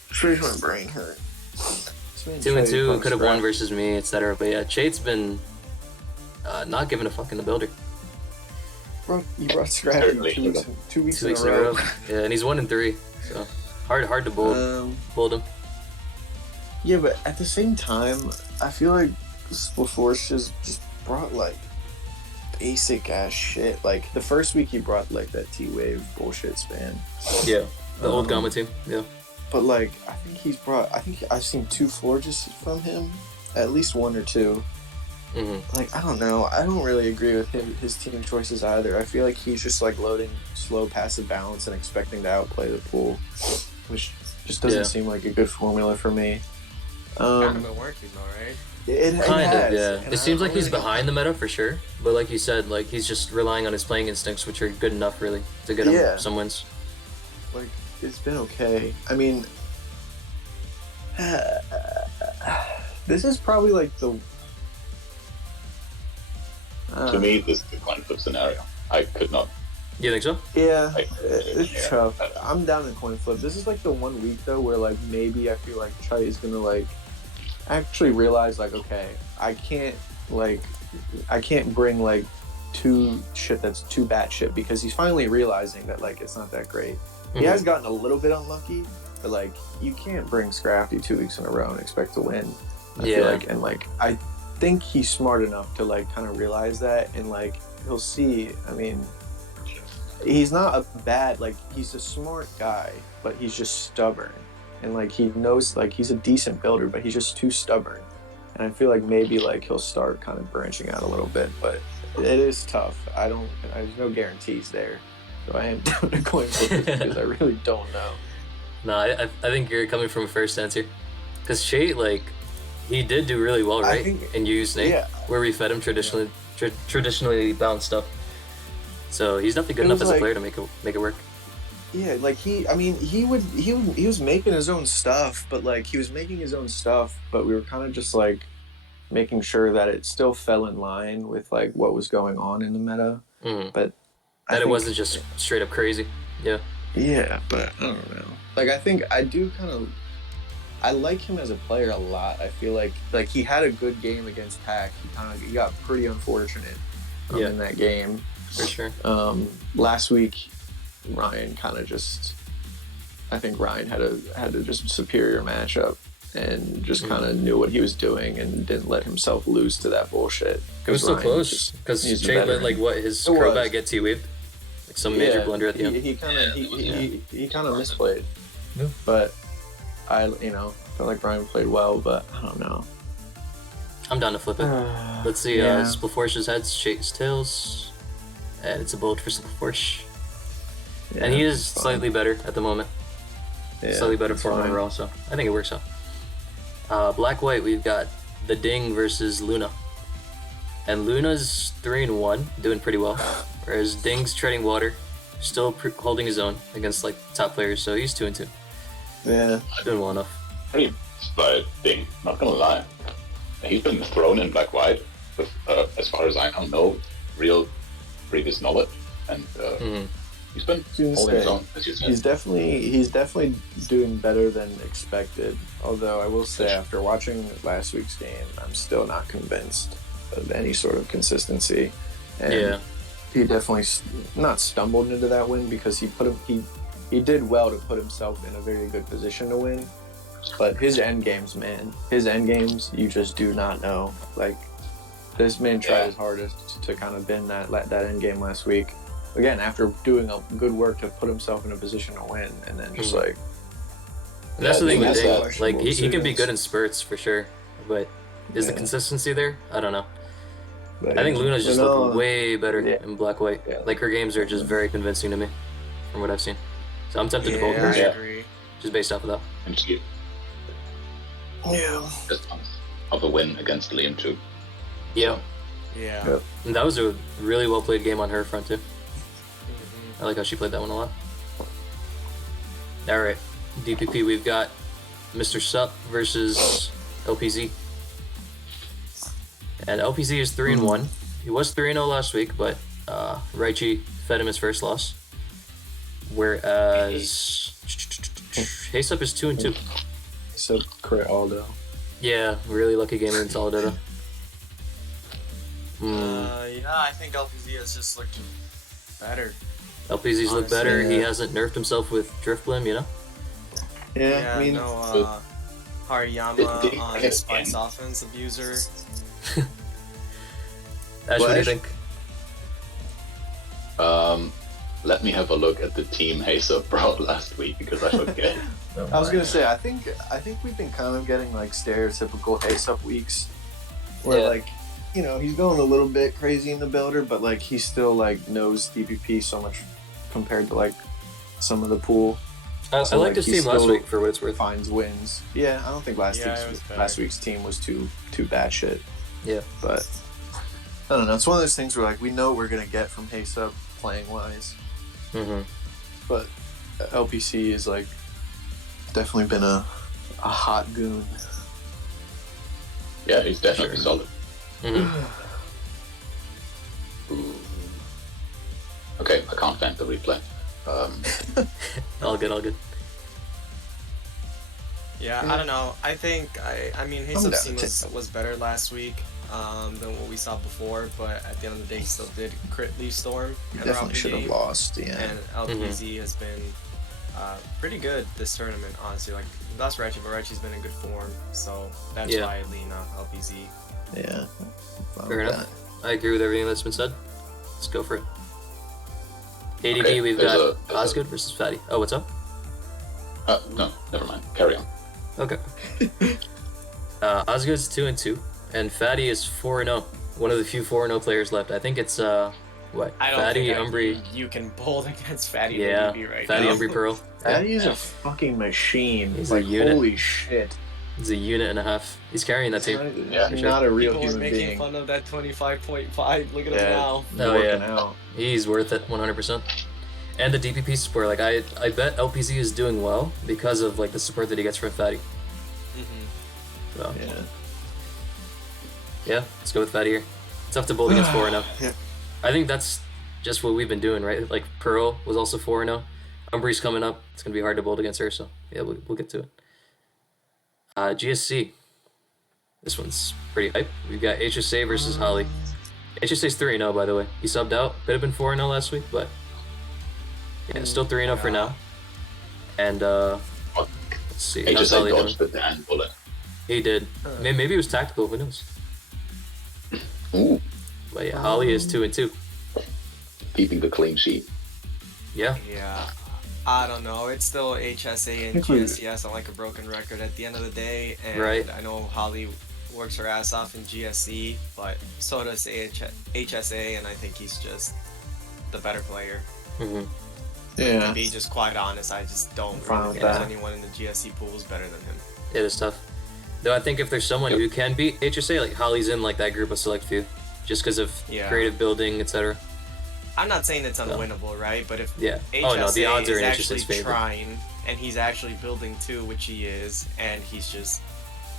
Freeze, my brain hurt. 2-2, could have won versus me, etc. But yeah, Chait's been not giving a fuck in the builder. Bro, you brought Scrappy 2 weeks in a row. Yeah, and he's 1-3, so hard to bold him. Yeah, but at the same time, I feel like Splaforish just brought like basic ass shit. Like the first week he brought like that T-Wave bullshit span. Yeah, the old Gamma team. Yeah. But like I think I've seen 2 Florges from him, at least 1 or 2. Like I don't know, I don't really agree with his team choices either. I feel like he's just like loading slow passive balance and expecting to outplay the pool, which just doesn't seem like a good formula for me. Kind of been working though, right? It Kind of, has, yeah. and It seems like he's really- behind the meta for sure, but like you said, like he's just relying on his playing instincts, which are good enough really to get him some wins. Like it's been okay. I mean, this is probably like the. To me, this is the coin flip scenario. I could not. You think so? Yeah, Like, it's yeah. tough. I'm down in coin flip. This is like the 1 week though where like maybe I feel like Chai is gonna like actually realized like, okay, I can't bring like too shit that's too bad shit, because he's finally realizing that like it's not that great. He has gotten a little bit unlucky, but like you can't bring Scrafty 2 weeks in a row and expect to win. I feel like, and like I think he's smart enough to like kind of realize that, and like he'll see. I mean, he's not a bad, like he's a smart guy, but he's just stubborn, and like he knows like he's a decent builder, but he's just too stubborn. And I feel like maybe like he'll start kind of branching out a little bit, but it is tough. There's no guarantees there. So I am doing a coin flip because I really don't know. No, I think you're coming from a first answer. Because Shay, like, he did do really well, right? In UU Snake, where we fed him traditionally bound stuff. So he's definitely good enough as a player to make it work. Yeah, like he was making his own stuff, but like we were kind of just like making sure that it still fell in line with like what was going on in the meta. But that it wasn't just straight up crazy. Yeah. Yeah, but I don't know. Like I like him as a player a lot. I feel like he had a good game against Pac. He got pretty unfortunate in that game. For sure. Last week Ryan I think Ryan had a just superior matchup and just kind of knew what he was doing and didn't let himself lose to that bullshit. It was so close because Jay let his Crobat get T-waved, like some major blunder at the end. He kind of misplayed, but I felt like Ryan played well, but I don't know. I'm down to flip it. Let's see. Spliforsh's heads, Shay's tails, and it's a bullet for Spliforsh. Yeah, and he is slightly better at the moment. Yeah, slightly better for him overall, so I think it works out. Black-white, we've got the Ding versus Luna. And Luna's 3-1, doing pretty well. Whereas Ding's treading water, still holding his own against like top players, so he's 2-2. Yeah. Doing well enough. Pretty inspired Ding, not gonna lie. He's been thrown in black-white with, as far as I know, no real previous knowledge. And he's been holding his own, as you said. He's definitely doing better than expected. Although I will say, after watching last week's game, I'm still not convinced of any sort of consistency. And he definitely not stumbled into that win because he did well to put himself in a very good position to win. But his end games, you just do not know. Like, this man tried his hardest to kind of bend that end game last week. Again, after doing a good work to put himself in a position to win, and then just like... And that's the thing with Ding. Like, he can be good in spurts, for sure. But is the consistency there? I don't know. But I think Luna's just looking way better in black-white. Yeah. Like, her games are just very convincing to me, from what I've seen. So I'm tempted to vote her. I agree. Just based off of that. And she... Yeah. Just of a win against Liam, too. Yeah. Yeah. And that was a really well-played game on her front, too. I like how she played that one a lot. Alright, DPP, we've got Mr. Sup versus LPZ. And LPZ is 3-1. He was 3-0 last week, but Raichi fed him his first loss. Whereas Haysup is 2-2. Haysup crit Aldo. Yeah, really lucky gamer in Solidata. I think LPZ has just looked better. LPZ's look better. He hasn't nerfed himself with Drift Blim, you know? Yeah, I mean... Hariyama on Spice Offense Abuser. Ash, what do you think? Let me have a look at the team Haysup brought last week, because I forget. I was gonna say, I think we've been kind of getting like stereotypical Haysup weeks, where like, he's going a little bit crazy in the builder, but like he still like knows DPP so much compared to like some of the pool. I like his team last week for what it's worth. Finds wins. Yeah, I don't think last week's team was too bad shit. Yeah, but I don't know. It's one of those things where like we know what we're gonna get from Haysup playing wise. But LPC is like definitely been a hot goon. Yeah, he's definitely solid. Okay, I can't find the replay. All good. Yeah, I don't know. I think I mean I'm down to Jesus was better last week than what we saw before, but at the end of the day, he still did crit Leaf Storm. You and definitely route the should have game, lost. Yeah. And LPZ has been pretty good this tournament, honestly. Like, that's Rechi, but Rechi's been in good form, so that's Yeah. why I lean on LPZ. Yeah. Fair enough. I agree with everything that's been said. Let's go for it. ADD, Okay, we've there's got a- Osgood versus Fatty. Oh, what's up? No, never mind. Carry on. Okay. Osgood's 2-2, and Fatty is 4-0. One of the few 4-0 players left. I think it's what? I don't Fatty, think Umbry. you can bold against Fatty Yeah, ADD right Fatty, now. Umbry, Pearl. Fatty is a fucking machine. He's like, a unit. holy shit. He's a unit and a half. He's carrying that team. Yeah, He's sure. not a real People were human making being. fun of that 25.5. Look at him Yeah, now. Oh, working yeah. out. He's worth it, 100%. And the DPP support, like I bet LPZ is doing well because of like the support that he gets from Fatty. Mm-hmm. So Yeah. yeah, let's go with Fatty here. Tough to bowl against 4-0. Yeah. I think that's just what we've been doing, right? Like Pearl was also 4-0. Umbree's coming up. It's gonna be hard to bowl against her, so yeah, we'll get to it. GSC. This one's pretty hype. We've got HSA versus Holly. HSA's 3-0, by the way. He subbed out. Could have been 4-0 last week, but yeah, still 3-0 for now. And let's see. He How's just Holly doing? dodged the Dan bullet. He did. Maybe it was tactical. Who knows? Ooh, But yeah, Holly is 2-2. keeping the clean sheet. Yeah. Yeah. I don't know. It's still HSA and GSC. I sound like a broken record at the end of the day. And Right. I know Holly works her ass off in GSC, but so does HSA, and I think he's just the better player. hmm To Yeah. be just quite honest, I just don't Fine really with think there's that. anyone in the GSC pool who's better than him. It is tough. Though I think if there's someone who can beat HSA, like Holly's in like that group of select few, just because of Yeah. creative building, etc. I'm not saying it's unwinnable, right? But if Yeah. HSA Oh no, the odds are is in actually HSA's favor. trying, and he's actually building too, which he is, and he's just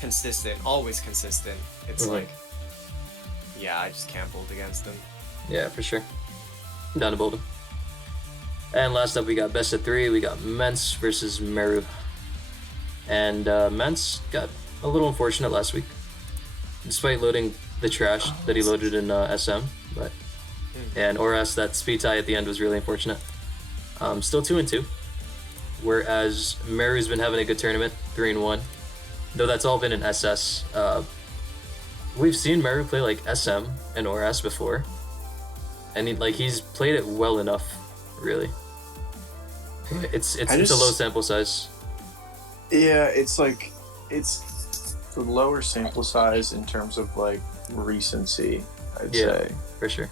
consistent, always consistent. It's Mhm. like, yeah, I just can't bolt against him. Yeah, for sure. Down to Bolden. And last up, we got best of 3. We got Mence versus Meru. And Mence got a little unfortunate last week, despite loading the trash that he loaded in SM. But and Oras, that speed tie at the end was really unfortunate. Still 2-2. Whereas Meru's been having a good tournament, 3-1. Though that's all been in SS. We've seen Meru play like SM and Oras before, and he's played it well enough, really. It's a low sample size. Yeah, it's like it's the lower sample size in terms of like recency, I'd Yeah. say. For sure.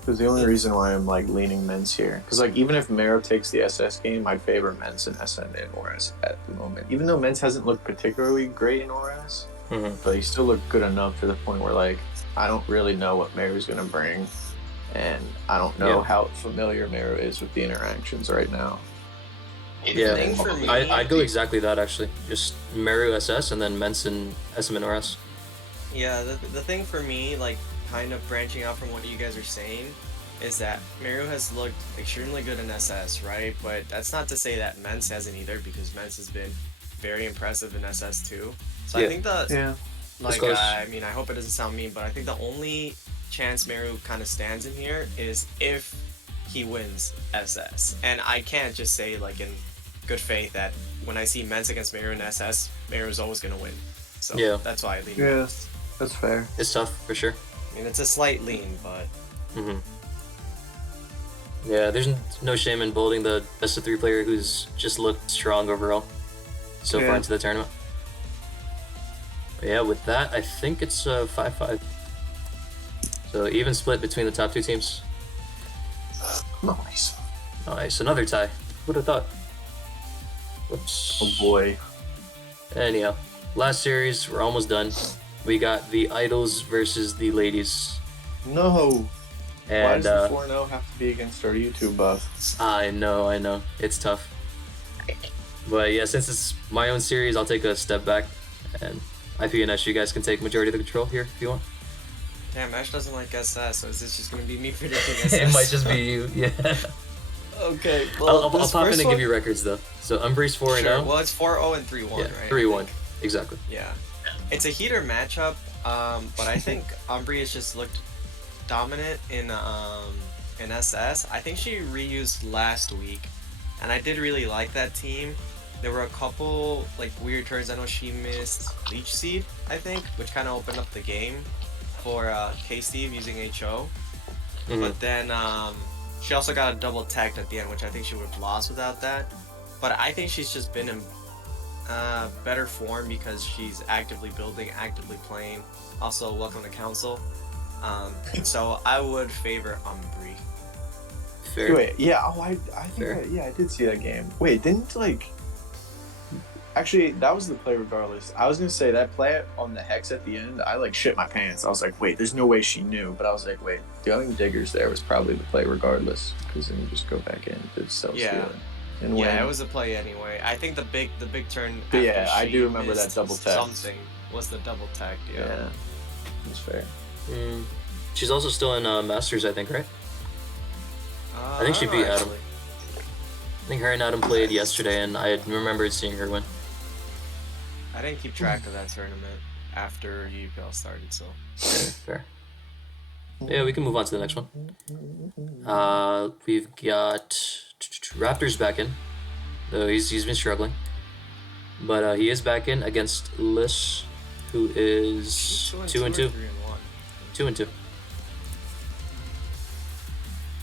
Because the only reason why I'm like leaning Mence here, because like even if Mero takes the SS game, I'd favor Mence and SM in Oras at the moment. Even though Mence hasn't looked particularly great in Oras, Mm-hmm. but he still looked good enough to the point where like I don't really know what Mero's gonna bring, and I don't know Yeah. how familiar Mero is with the interactions right now. Yeah, thing for me- I'd go exactly that actually. Just Meru SS and then Mence and SM and Oras. Yeah, the thing for me, like, kind of branching out from what you guys are saying, is that Meru has looked extremely good in SS, right? But that's not to say that Mence hasn't either, because Mence has been very impressive in SS too. So Yeah. I think that, Yeah. like, close. I mean, I hope it doesn't sound mean, but I think the only chance Meru kind of stands in here is if he wins SS. And I can't just say, like, in good faith that when I see Mence against Meru in SS, Meru's always going to win. So Yeah. that's why I lean. Yeah, that's fair. It's tough for sure. I mean, it's a slight lean, but Mm-hmm. Yeah, there's no shame in bolding the best of 3 player who's just looked strong overall so far Yeah. into the tournament. But yeah, with that, I think it's 5-5. So even split between the top 2 teams. Nice. Nice, another tie. Who'd have thought? Whoops. Oh boy. Anyhow, last series, we're almost done. We got the idols versus the ladies. No. Why And does the 4-0 have to be against our YouTube buff? I know. It's tough. But yeah, since it's my own series, I'll take a step back. And IP and Esh, you guys can take majority of the control here if you want. damn, Ash doesn't like SS, so is this just gonna be me predicting SS? It might just be you, yeah. Okay, I'll well, pop in and give you records though. So Umbree's 4-0. Sure. Well, it's 4-0 and 3-1, Yeah, right? 3-1. Exactly. Yeah. It's a heater matchup, but I think Umbri has just looked dominant in SS. I think she reused last week, and I did really like that team. There were a couple like weird turns. I know she missed Leech Seed, I think, which kind of opened up the game for K-Steve using HO. But then she also got a double tagged at the end, which I think she would have lost without that. But I think she's just been in better form because she's actively building, actively playing. Also, welcome to Council. So I would favor Umbri. Fair. Wait, yeah, I think I did see that game. Wait, didn't actually, that was the play regardless. I was gonna say that play on the Hex at the end, I shit my pants. I was like, wait, there's no way she knew. But I was like, wait, the only diggers there was probably the play regardless, because then you just go back in to steal it and win. It was a play anyway. I think the big turn. But yeah, I she do remember that missed double tag. Something was the double tag. Yeah, that's fair. She's also still in Masters, I think, right? I think she beat Adam. I think her and Adam played yesterday, and I remembered seeing her win. I didn't keep track of that tournament after UUPL started, so. Fair. Yeah, we can move on to the next one. We've got Raptors back in, though he's been struggling. But he is back in against Liss, who is 2-2. 2-2.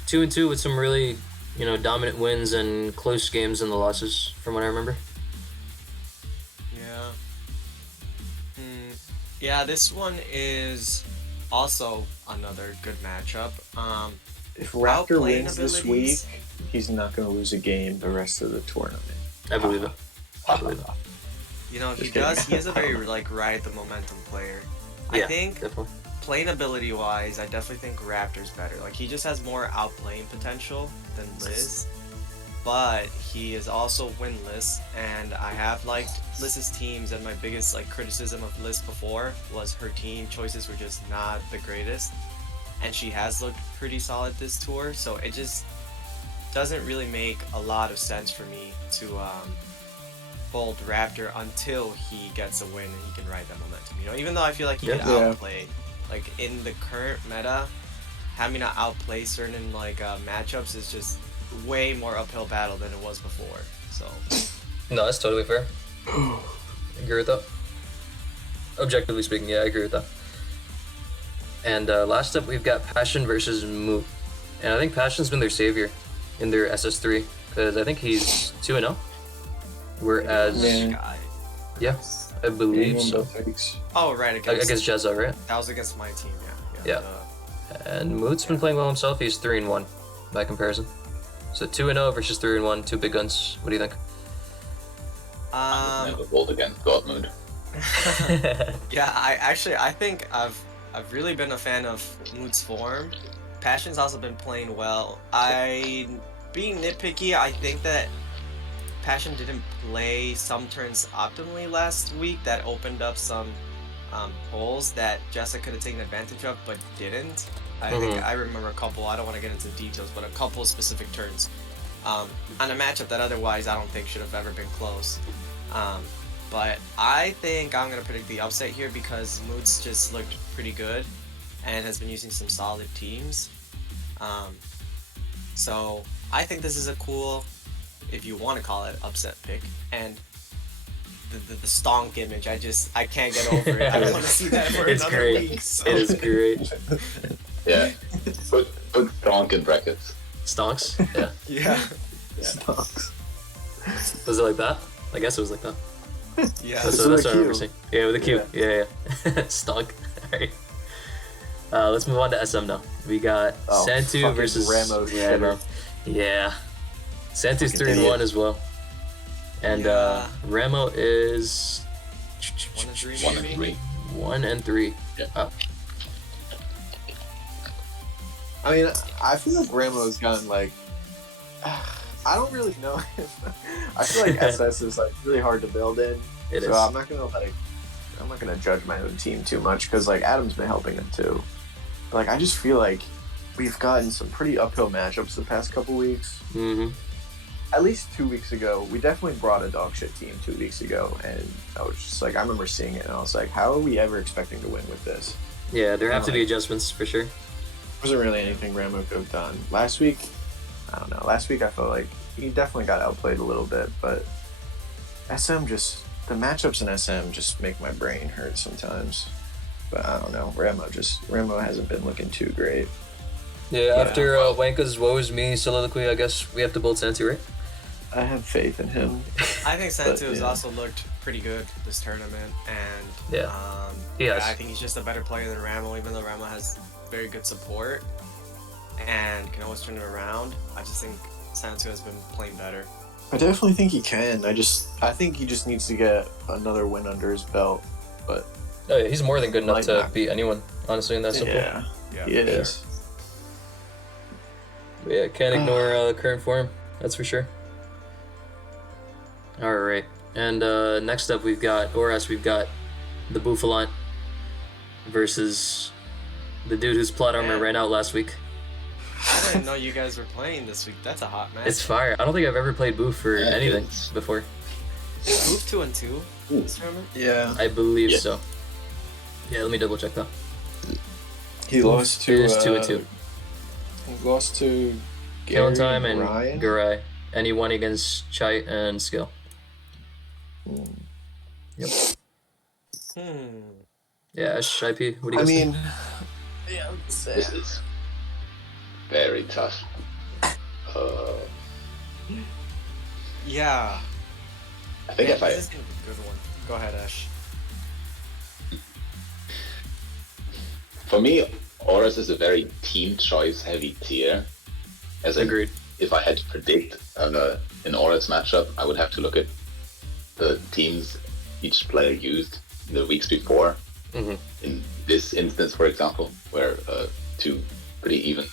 2-2 with some really, dominant wins and close games in the losses, from what I remember. Yeah. Yeah, this one is also another good matchup. If Raptor outplaying wins this week, he's not going to lose a game the rest of the tournament. I believe it. He is a very ride the momentum player. Yeah, I think definitely. playing ability wise, I definitely think Raptor's better. He just has more outplaying potential than Liz, but he is also winless, and I have liked Liz's teams, and my biggest criticism of Liz before was her team choices were just not the greatest, and she has looked pretty solid this tour, so it just doesn't really make a lot of sense for me to fold Raptor until he gets a win and he can ride that momentum. Even though I feel like he can outplay, in the current meta, having to outplay certain matchups is just way more uphill battle than it was before. So. No, that's totally fair. I agree with that. Objectively speaking, yeah, I agree with that. And last up, we've got Passion versus Moot. And I think Passion's been their savior in their SS3, because I think he's 2-0. Whereas, yeah, I believe so. Oh, right, against Jezza, right? That was against my team, yeah. And Moot's been playing well himself. He's 3-1 by comparison. So 2-0 versus 3-1, two big guns. What do you think? Never rolled against God Mood. Yeah, I think I've really been a fan of Moot's form. Passion's also been playing well. Being nitpicky, I think that Passion didn't play some turns optimally last week. That opened up some holes that Jessica could have taken advantage of, but didn't. I think I remember a couple. I don't want to get into details, but a couple specific turns on a matchup that otherwise I don't think should have ever been close. But I think I'm gonna predict the upset here because Moot's just looked pretty good and has been using some solid teams. So I think this is a cool, if you want to call it, upset pick. And the stonk image, I can't get over it. I don't want to see that for it's another great. week. So. It is great. Yeah, put stonk in brackets. Stonks? Yeah. Yeah. Stonks. Was it like that? I guess it was like that. Yeah. That's what I remember seeing. Yeah, with a Q. Yeah. Stonk. Alright. Let's move on to SM now. We got Santu versus Ramo. Yeah. Santu's 3-1 as well. And Ramo is 1-3. 1-3. Yeah. I mean, I feel like Ramo's gotten I don't really know. I feel like SS is really hard to build in. It is. I'm not gonna judge my own team too much because Adam's been helping him too. But I just feel like we've gotten some pretty uphill matchups the past couple weeks. Mm-hmm. At least 2 weeks ago, we definitely brought a dog shit team 2 weeks ago, and I was just like, I remember seeing it, and I was like, how are we ever expecting to win with this? Yeah, there have to be Like, adjustments for sure. wasn't really anything Ramo could have done. Last week, I don't know. Last week I felt like he definitely got outplayed a little bit, but the matchups in SM just make my brain hurt sometimes. But I don't know. Ramo hasn't been looking too great. Yeah, after Wanka's woe is me soliloquy, I guess we have to build Santi, right? I have faith in him. I think Santu has yeah. also looked pretty good this tournament, and He has. I think he's just a better player than Ramo, even though Ramo has very good support and can always turn it around. I just think Santu has been playing better. I definitely think he can. I think he just needs to get another win under his belt. But Oh yeah, he's more than good enough Like to that. beat anyone, honestly, in that simple. yeah, he is. But yeah, can't ignore the current form, that's for sure. Alright, and next up we've got the Bouffalant versus the dude whose plot armor ran out last week. I didn't know you guys were playing this week. That's a hot match. It's fire. I don't think I've ever played Boof for anything before. Move 2-2 this tournament. Yeah. I believe so. Yeah, let me double check though. He lost to. It is 2-2. He lost to Gary Time and Ryan. Garai. And he won against Chai and Skill. Yep. Yeah, IP, what do you guys think? This is very tough. Yeah. I think if I This is gonna be a good one. Go ahead, Ash. For me, Auras is a very team choice heavy tier. As in, Agreed. if I had to predict an Auras matchup, I would have to look at the teams each player used in the weeks before. Mm-hmm. In this instance, for example, where two pretty evenly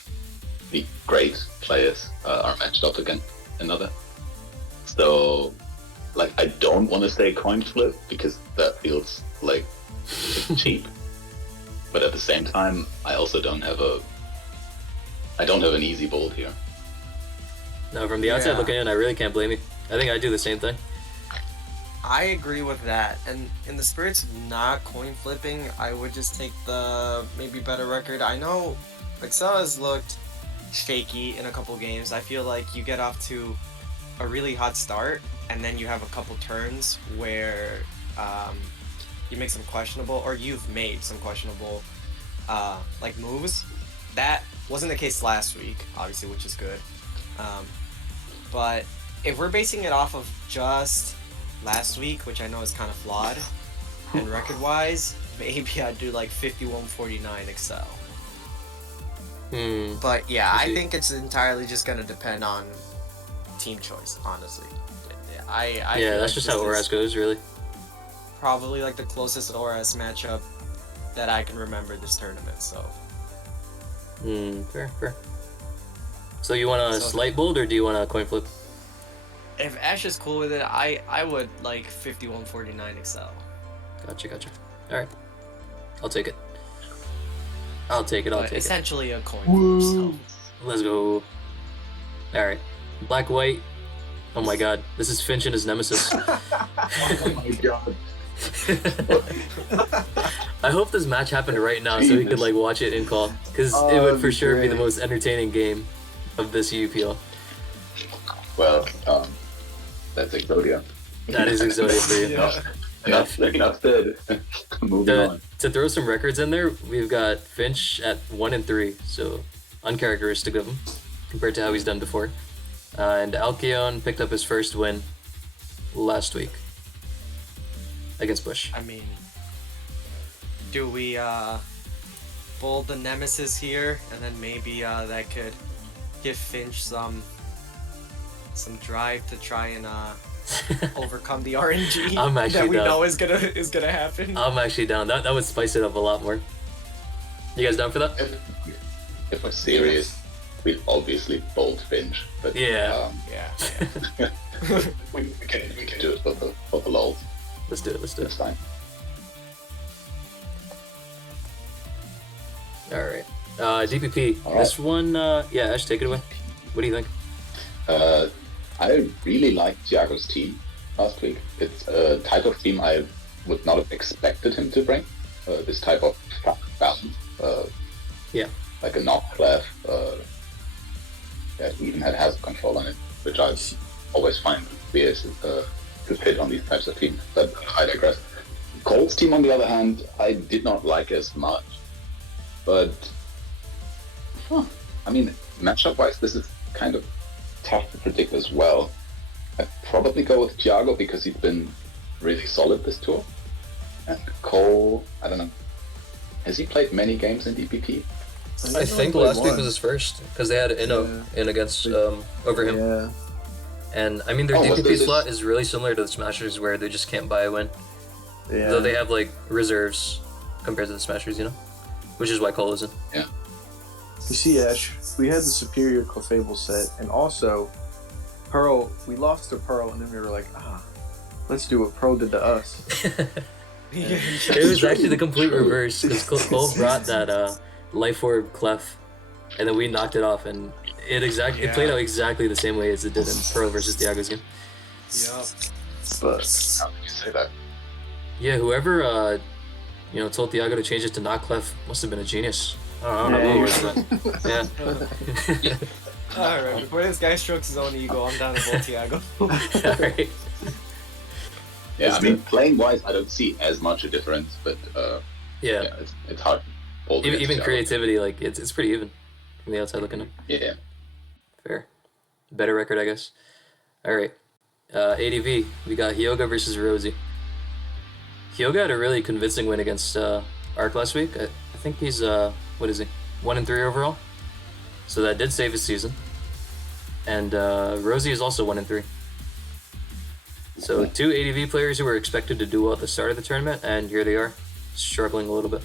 great players are matched up against another. So, like, I don't want to say coin flip because that feels like cheap. But at the same time, I also don't have an easy bold here. No, from the outside looking in, I really can't blame you. I think I do the same thing. I agree with that, and in the spirits of not coin flipping, I would just take the maybe better record. I know Excel has looked shaky in a couple games. I feel like you get off to a really hot start, and then you have a couple turns where you make some questionable, or you've made some questionable like moves. That wasn't the case last week, obviously, which is good. But if we're basing it off of just last week, which I know is kind of flawed, and record-wise, maybe I'd do like 51-49 Excel. But yeah, I think it's entirely just gonna depend on team choice, honestly. I Yeah, feel that's like just this how is ORAS goes, really. Probably like the closest ORAS matchup that I can remember this tournament. So Fair. So you want a slight bold, or do you want a coin flip? if Ash is cool with it, I would like 51-49 Excel. Gotcha. Alright. I'll take it. I'll take it. Essentially a coin flip. So. Let's go. Alright. Black-white. Oh my god. This is Finch and his nemesis. Oh my god. I hope this match happened right now so we could like watch it in call. Because it would for sure be the most entertaining game of this UUPL. Well, that's Exodia. That is Exodia for you. Enough said. Moving on. To throw some records in there, we've got Finch at 1-3, so uncharacteristic of him compared to how he's done before. And Alkeon picked up his first win last week against Bush. I mean, do we bold the nemesis here, and then maybe that could give Finch some drive to try and overcome the RNG I'm actually that we down. know is gonna happen. I'm actually down. That would spice it up a lot more. You guys down for that? If we're serious, we'd obviously bold Finch, but Yeah. we can do it for the lols. Let's do it. It's fine. Alright. DPP. All right. This one, yeah, Ash, take it away. What do you think? I really liked Thiago's team last week. It's a type of team I would not have expected him to bring. This type of balance. Yeah. Like a knock clef. That even has control on it, which I always find weird to fit on these types of teams. But I digress. Cole's team, on the other hand, I did not like as much. But, I mean, matchup-wise, this is kind of tough to predict as well. I'd probably go with Thiago because he's been really solid this tour. And Cole, I don't know. Has he played many games in DPP? I think last week was his first, because they had Inno in against over him. Yeah. And I mean, their DPP slot is really similar to the Smashers, where they just can't buy a win. Yeah. Though they have like reserves compared to the Smashers, you know, which is why Cole isn't. Yeah. You see, Ash, we had the superior Clefable set, and also Pearl. We lost to Pearl, and then we were like, let's do what Pearl did to us. It was actually the complete reverse, because Cole brought that Life Orb Clef, and then we knocked it off, and it played out exactly the same way as it did in Pearl versus Thiago's game. Yup. But How did you say that? Yeah, whoever told Thiago to change it to not Clef must have been a genius. I don't know who it was, but yeah. Alright, before this guy strokes his own ego, I'm down to vote Thiago. Alright. Yeah, I mean, playing-wise, I don't see as much a difference, but Yeah. it's hard. Even creativity, like it's pretty even from the outside looking in. Yeah. Fair. Better record, I guess. Alright. ADV, we got Hyoga versus Rosie. Hyoga had a really convincing win against Arc last week. I think he's, 1-3 overall. So that did save his season. And Rosie is also 1-3. So 2 ADV players who were expected to do well at the start of the tournament, and here they are, struggling a little bit.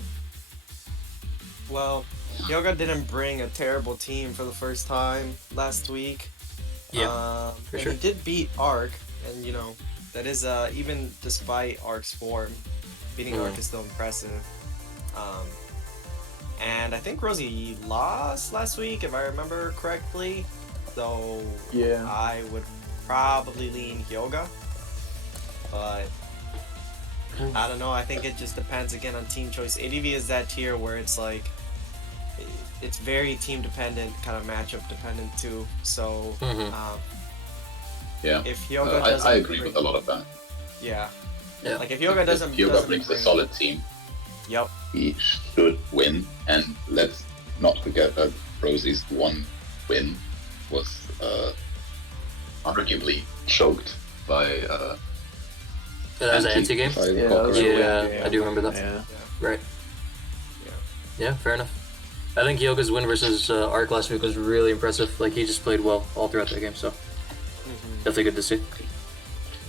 Well, Hyoga didn't bring a terrible team for the first time last week. Yeah, for sure. He did beat Arc, and that is even despite Arc's form, beating Arc is still impressive. And I think Rosie lost last week, if I remember correctly. So yeah, I would probably lean Hyoga, but I don't know. I think it just depends again on team choice. ADV is that tier where it's like it's very team dependent, kind of matchup dependent too. So Yeah. if Hyoga doesn't, I agree with a lot of that. Yeah. Yeah. Like if Hyoga doesn't, If Hyoga doesn't brings a bring, solid team, Yep. he should win. And let's not forget that Rosie's one win was arguably choked by. That was an anti-game? if I recall correctly. Yeah, I do remember that. Yeah. Right. Yeah. Yeah, fair enough. I think Hyoga's win versus Arc last week was really impressive. Like, he just played well all throughout the game, so definitely good to see.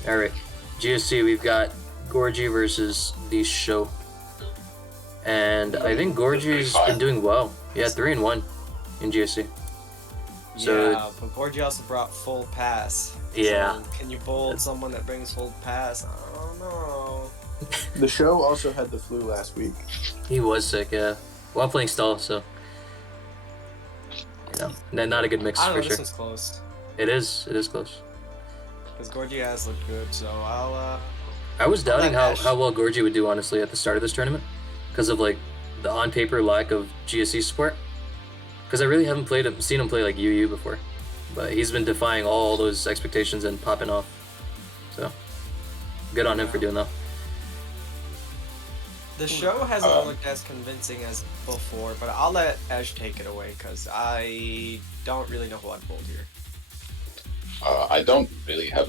Alright, GSC, we've got Gorgie versus the Show. And I think Gorgie's been doing well. Yeah, 3-1 in GSC. So, Yeah, but Gorgie also brought full pass. Yeah. So can you bold someone that brings full pass? I don't know. The Show also had the flu last week. he was sick, yeah. While playing stall, so. Not a good mix I don't for know, sure. this one's close. It is close. Because Gorgie has looked good, so I'll I was doubting let Ash- how well Gorgie would do, honestly, at the start of this tournament. Because of, like, the on-paper lack of GSC support. Because I really haven't seen him play, like, UU before. But he's been defying all those expectations and popping off. So, good on him for doing that. The Show hasn't looked as convincing as before, but I'll let Ash take it away because I don't really know who I'd bold here. I don't really have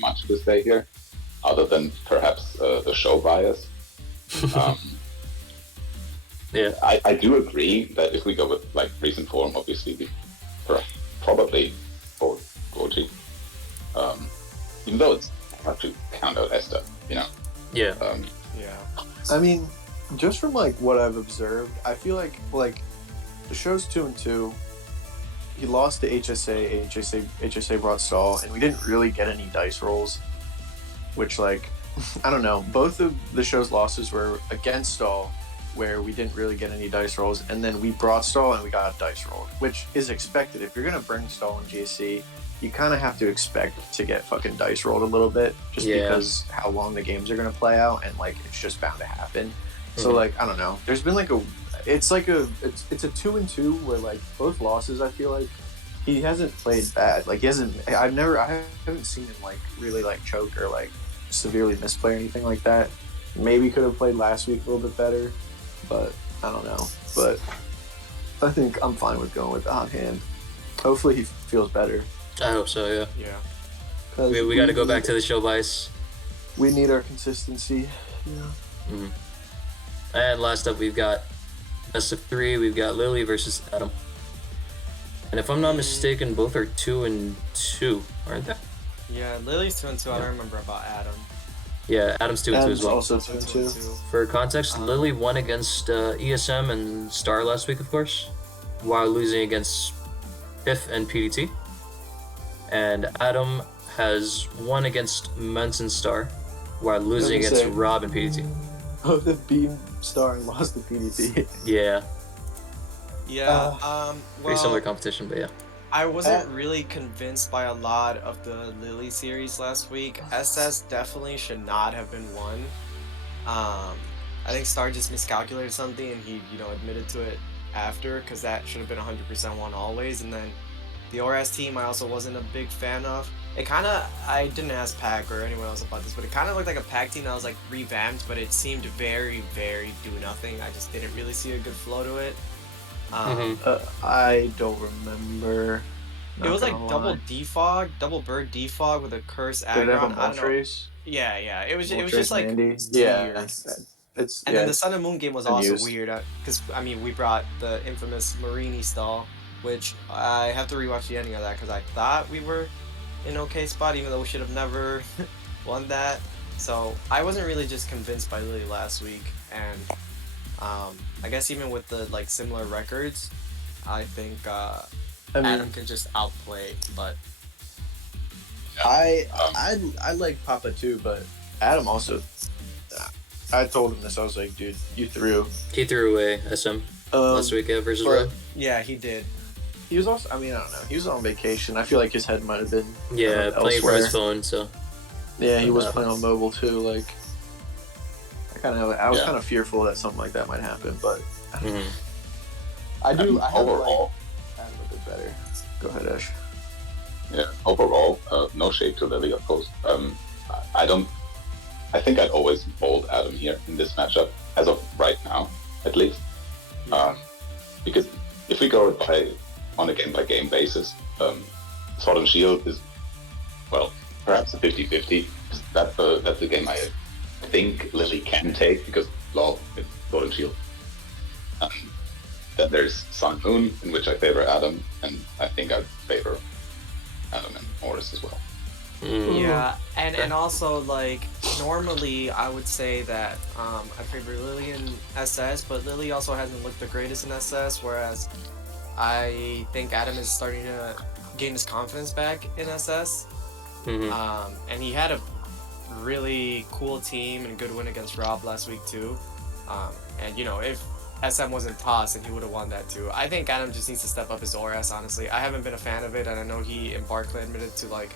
much to say here, other than perhaps the Show bias. Yeah. I do agree that if we go with like recent form, obviously we probably both Gorgie. Even though it's hard to count out Esther, Yeah. Yeah. I mean, just from like what I've observed, I feel like the Show's 2-2. He lost to HSA brought stall, and we didn't really get any dice rolls. Which, like, I don't know. Both of the Show's losses were against stall, where we didn't really get any dice rolls, and then we brought stall and we got dice rolled, which is expected. If you're gonna bring stall in GSC, you kind of have to expect to get fucking dice rolled a little bit, just because how long the games are gonna play out, and like it's just bound to happen. So like I don't know. There's been like it's a 2-2 where like both losses. I feel like he hasn't played bad. Like he hasn't. I haven't seen him like really like choke or like severely misplay or anything like that. Maybe could have played last week a little bit better, but I don't know. But I think I'm fine with going with the hot hand. Hopefully he feels better. I hope so. Yeah. Yeah. We got to go back to the show bias. We need our consistency. Yeah. Mm-hmm. And last up, we've got best of 3. We've got Lily versus Adam. And if I'm not mistaken, both are 2-2, aren't they? Yeah, Lily's 2-2. I don't remember about Adam. Yeah, Adam's 2-2 Adam's as well. also 2-2. For context, Lily won against ESM and Star last week, of course, while losing against Piff and PDT. And Adam has won against Ments and Star, while losing against Rob and PDT. Oh, the beam Star and lost to PDT. Yeah. Yeah. Pretty Well, similar competition, but yeah. I wasn't really convinced by a lot of the Lily series last week. SS definitely should not have been won. I think Star just miscalculated something, and he, admitted to it after, because that should have been 100% won always. And then the ORAS team, I also wasn't a big fan of. I didn't ask Pac or anyone else about this, but it kind of looked like a Pac team that was like revamped, but it seemed very, very do nothing. I just didn't really see a good flow to it. I don't remember. It was like double bird defog with a curse Did it have a aggron. I don't know. Moltres? Yeah. It was Moltres just like Mandy? weird. Then the Sun and Moon game was also Unused. weird because we brought the infamous Marini stall, which I have to rewatch the ending of that because I thought we were in an okay spot, even though we should have never won that. So I wasn't really just convinced by Lily last week, and I guess even with the like similar records, I think Adam can just outplay. But I like Papa too, but Adam also. I told him this. I was like, dude, you threw. He threw away SM last week versus Rob. yeah, he did. He was also. I don't know. He was on vacation. I feel like his head might have been. Yeah, playing for his phone. So. Yeah, he was playing on mobile too. Like, I was kind of fearful that something like that might happen, but I do. I have overall, Adam a bit better. Go ahead, Ash. Yeah, overall, no shade to Lily, of course. I think I'd always bold Adam here in this matchup, as of right now, at least. Because if we go on a game-by-game basis, Sword and Shield is, well, perhaps a 50-50. That's the game I think Lily can take, because, lol, it's Sword and Shield. Then there's Sun and Moon, in which I favor Adam, and I think I'd favor Adam and Morris as well. Yeah, and also like normally I would say that I favor Lily in SS, but Lily also hasn't looked the greatest in SS, whereas I think Adam is starting to gain his confidence back in SS. And he had a really cool team and good win against Rob last week too. And if SM wasn't tossed, and he would have won that too. I think Adam just needs to step up his ORS, honestly. I haven't been a fan of it, and I know he in Barclay admitted to like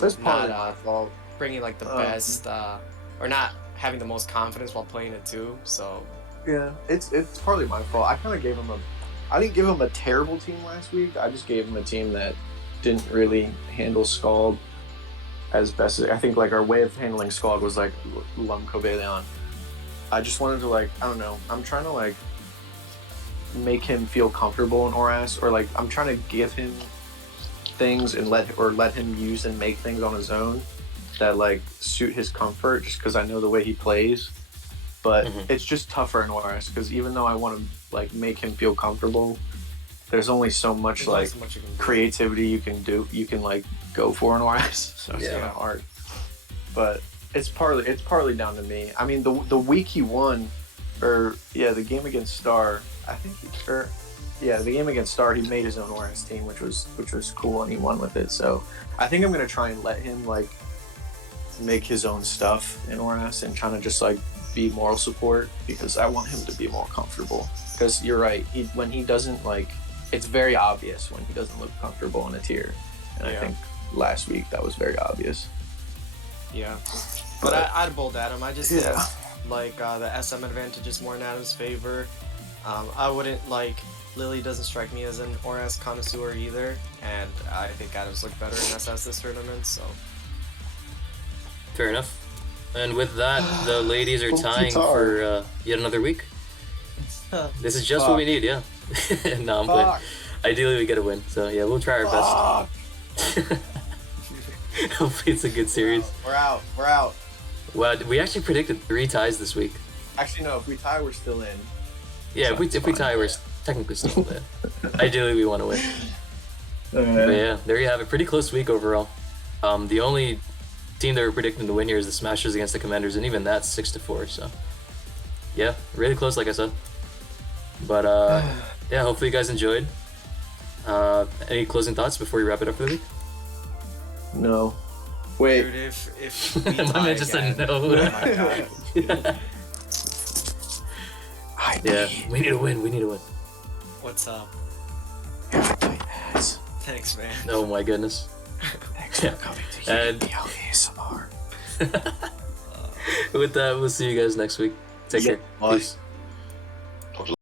That's probably my fault. bringing like the best or not having the most confidence while playing it too. So yeah, it's partly my fault. I kind of gave him I didn't give him a terrible team last week. I just gave him a team that didn't really handle Scald as best as I think. Like our way of handling Scald was like Lumco I just wanted to I don't know. I'm trying to make him feel comfortable in ORAS, or I'm trying to give him things and let him use and make things on his own that suit his comfort, just because I know the way he plays. But it's just tougher in ORAS, because even though I want to make him feel comfortable, there's only so much so much you can do. creativity you can go for in ORAS. So it's kind of hard. But it's partly down to me. I mean, the week he won, the game against Star, the game against Star, he made his own ORAS team, which was cool, and he won with it. So I think I'm gonna try and let him make his own stuff in ORAS, and kind of just be moral support because I want him to be more comfortable. Because you're right, when he doesn't like, it's very obvious when he doesn't look comfortable in a tier, and I think last week that was very obvious. Yeah, but I'd bold Adam. I just think like the SM advantage is more in Adam's favor. I wouldn't like Lily doesn't strike me as an ORS connoisseur either, and I think Adam's looked better in SS this tournament. So fair enough. And with that, the ladies are tying for yet another week. This is just what we need, yeah. No, I'm playing. Ideally, we get a win. So yeah, we'll try our best. Hopefully, it's a good series. We're out. Well, we actually predicted 3 ties this week. Actually, no. If we tie, we're still in. Yeah, So if we tie, we're technically still in. Ideally, we want to win. But yeah, there you have it. Pretty close week overall. The only team that we're predicting to win here is the Smashers against the Commanders, and even that's 6-4. So yeah, really close, like I said. But yeah, hopefully you guys enjoyed. Any closing thoughts before we wrap it up for the week? No. Wait. dude, if we My tie man just said again, no. oh my god. Yeah, we need to win. We need to win. What's up? Tight ass. Thanks, man. Oh my goodness. Thanks for coming to And- UUPL ASMR. With that, we'll see you guys next week. Take care. Bye. Peace.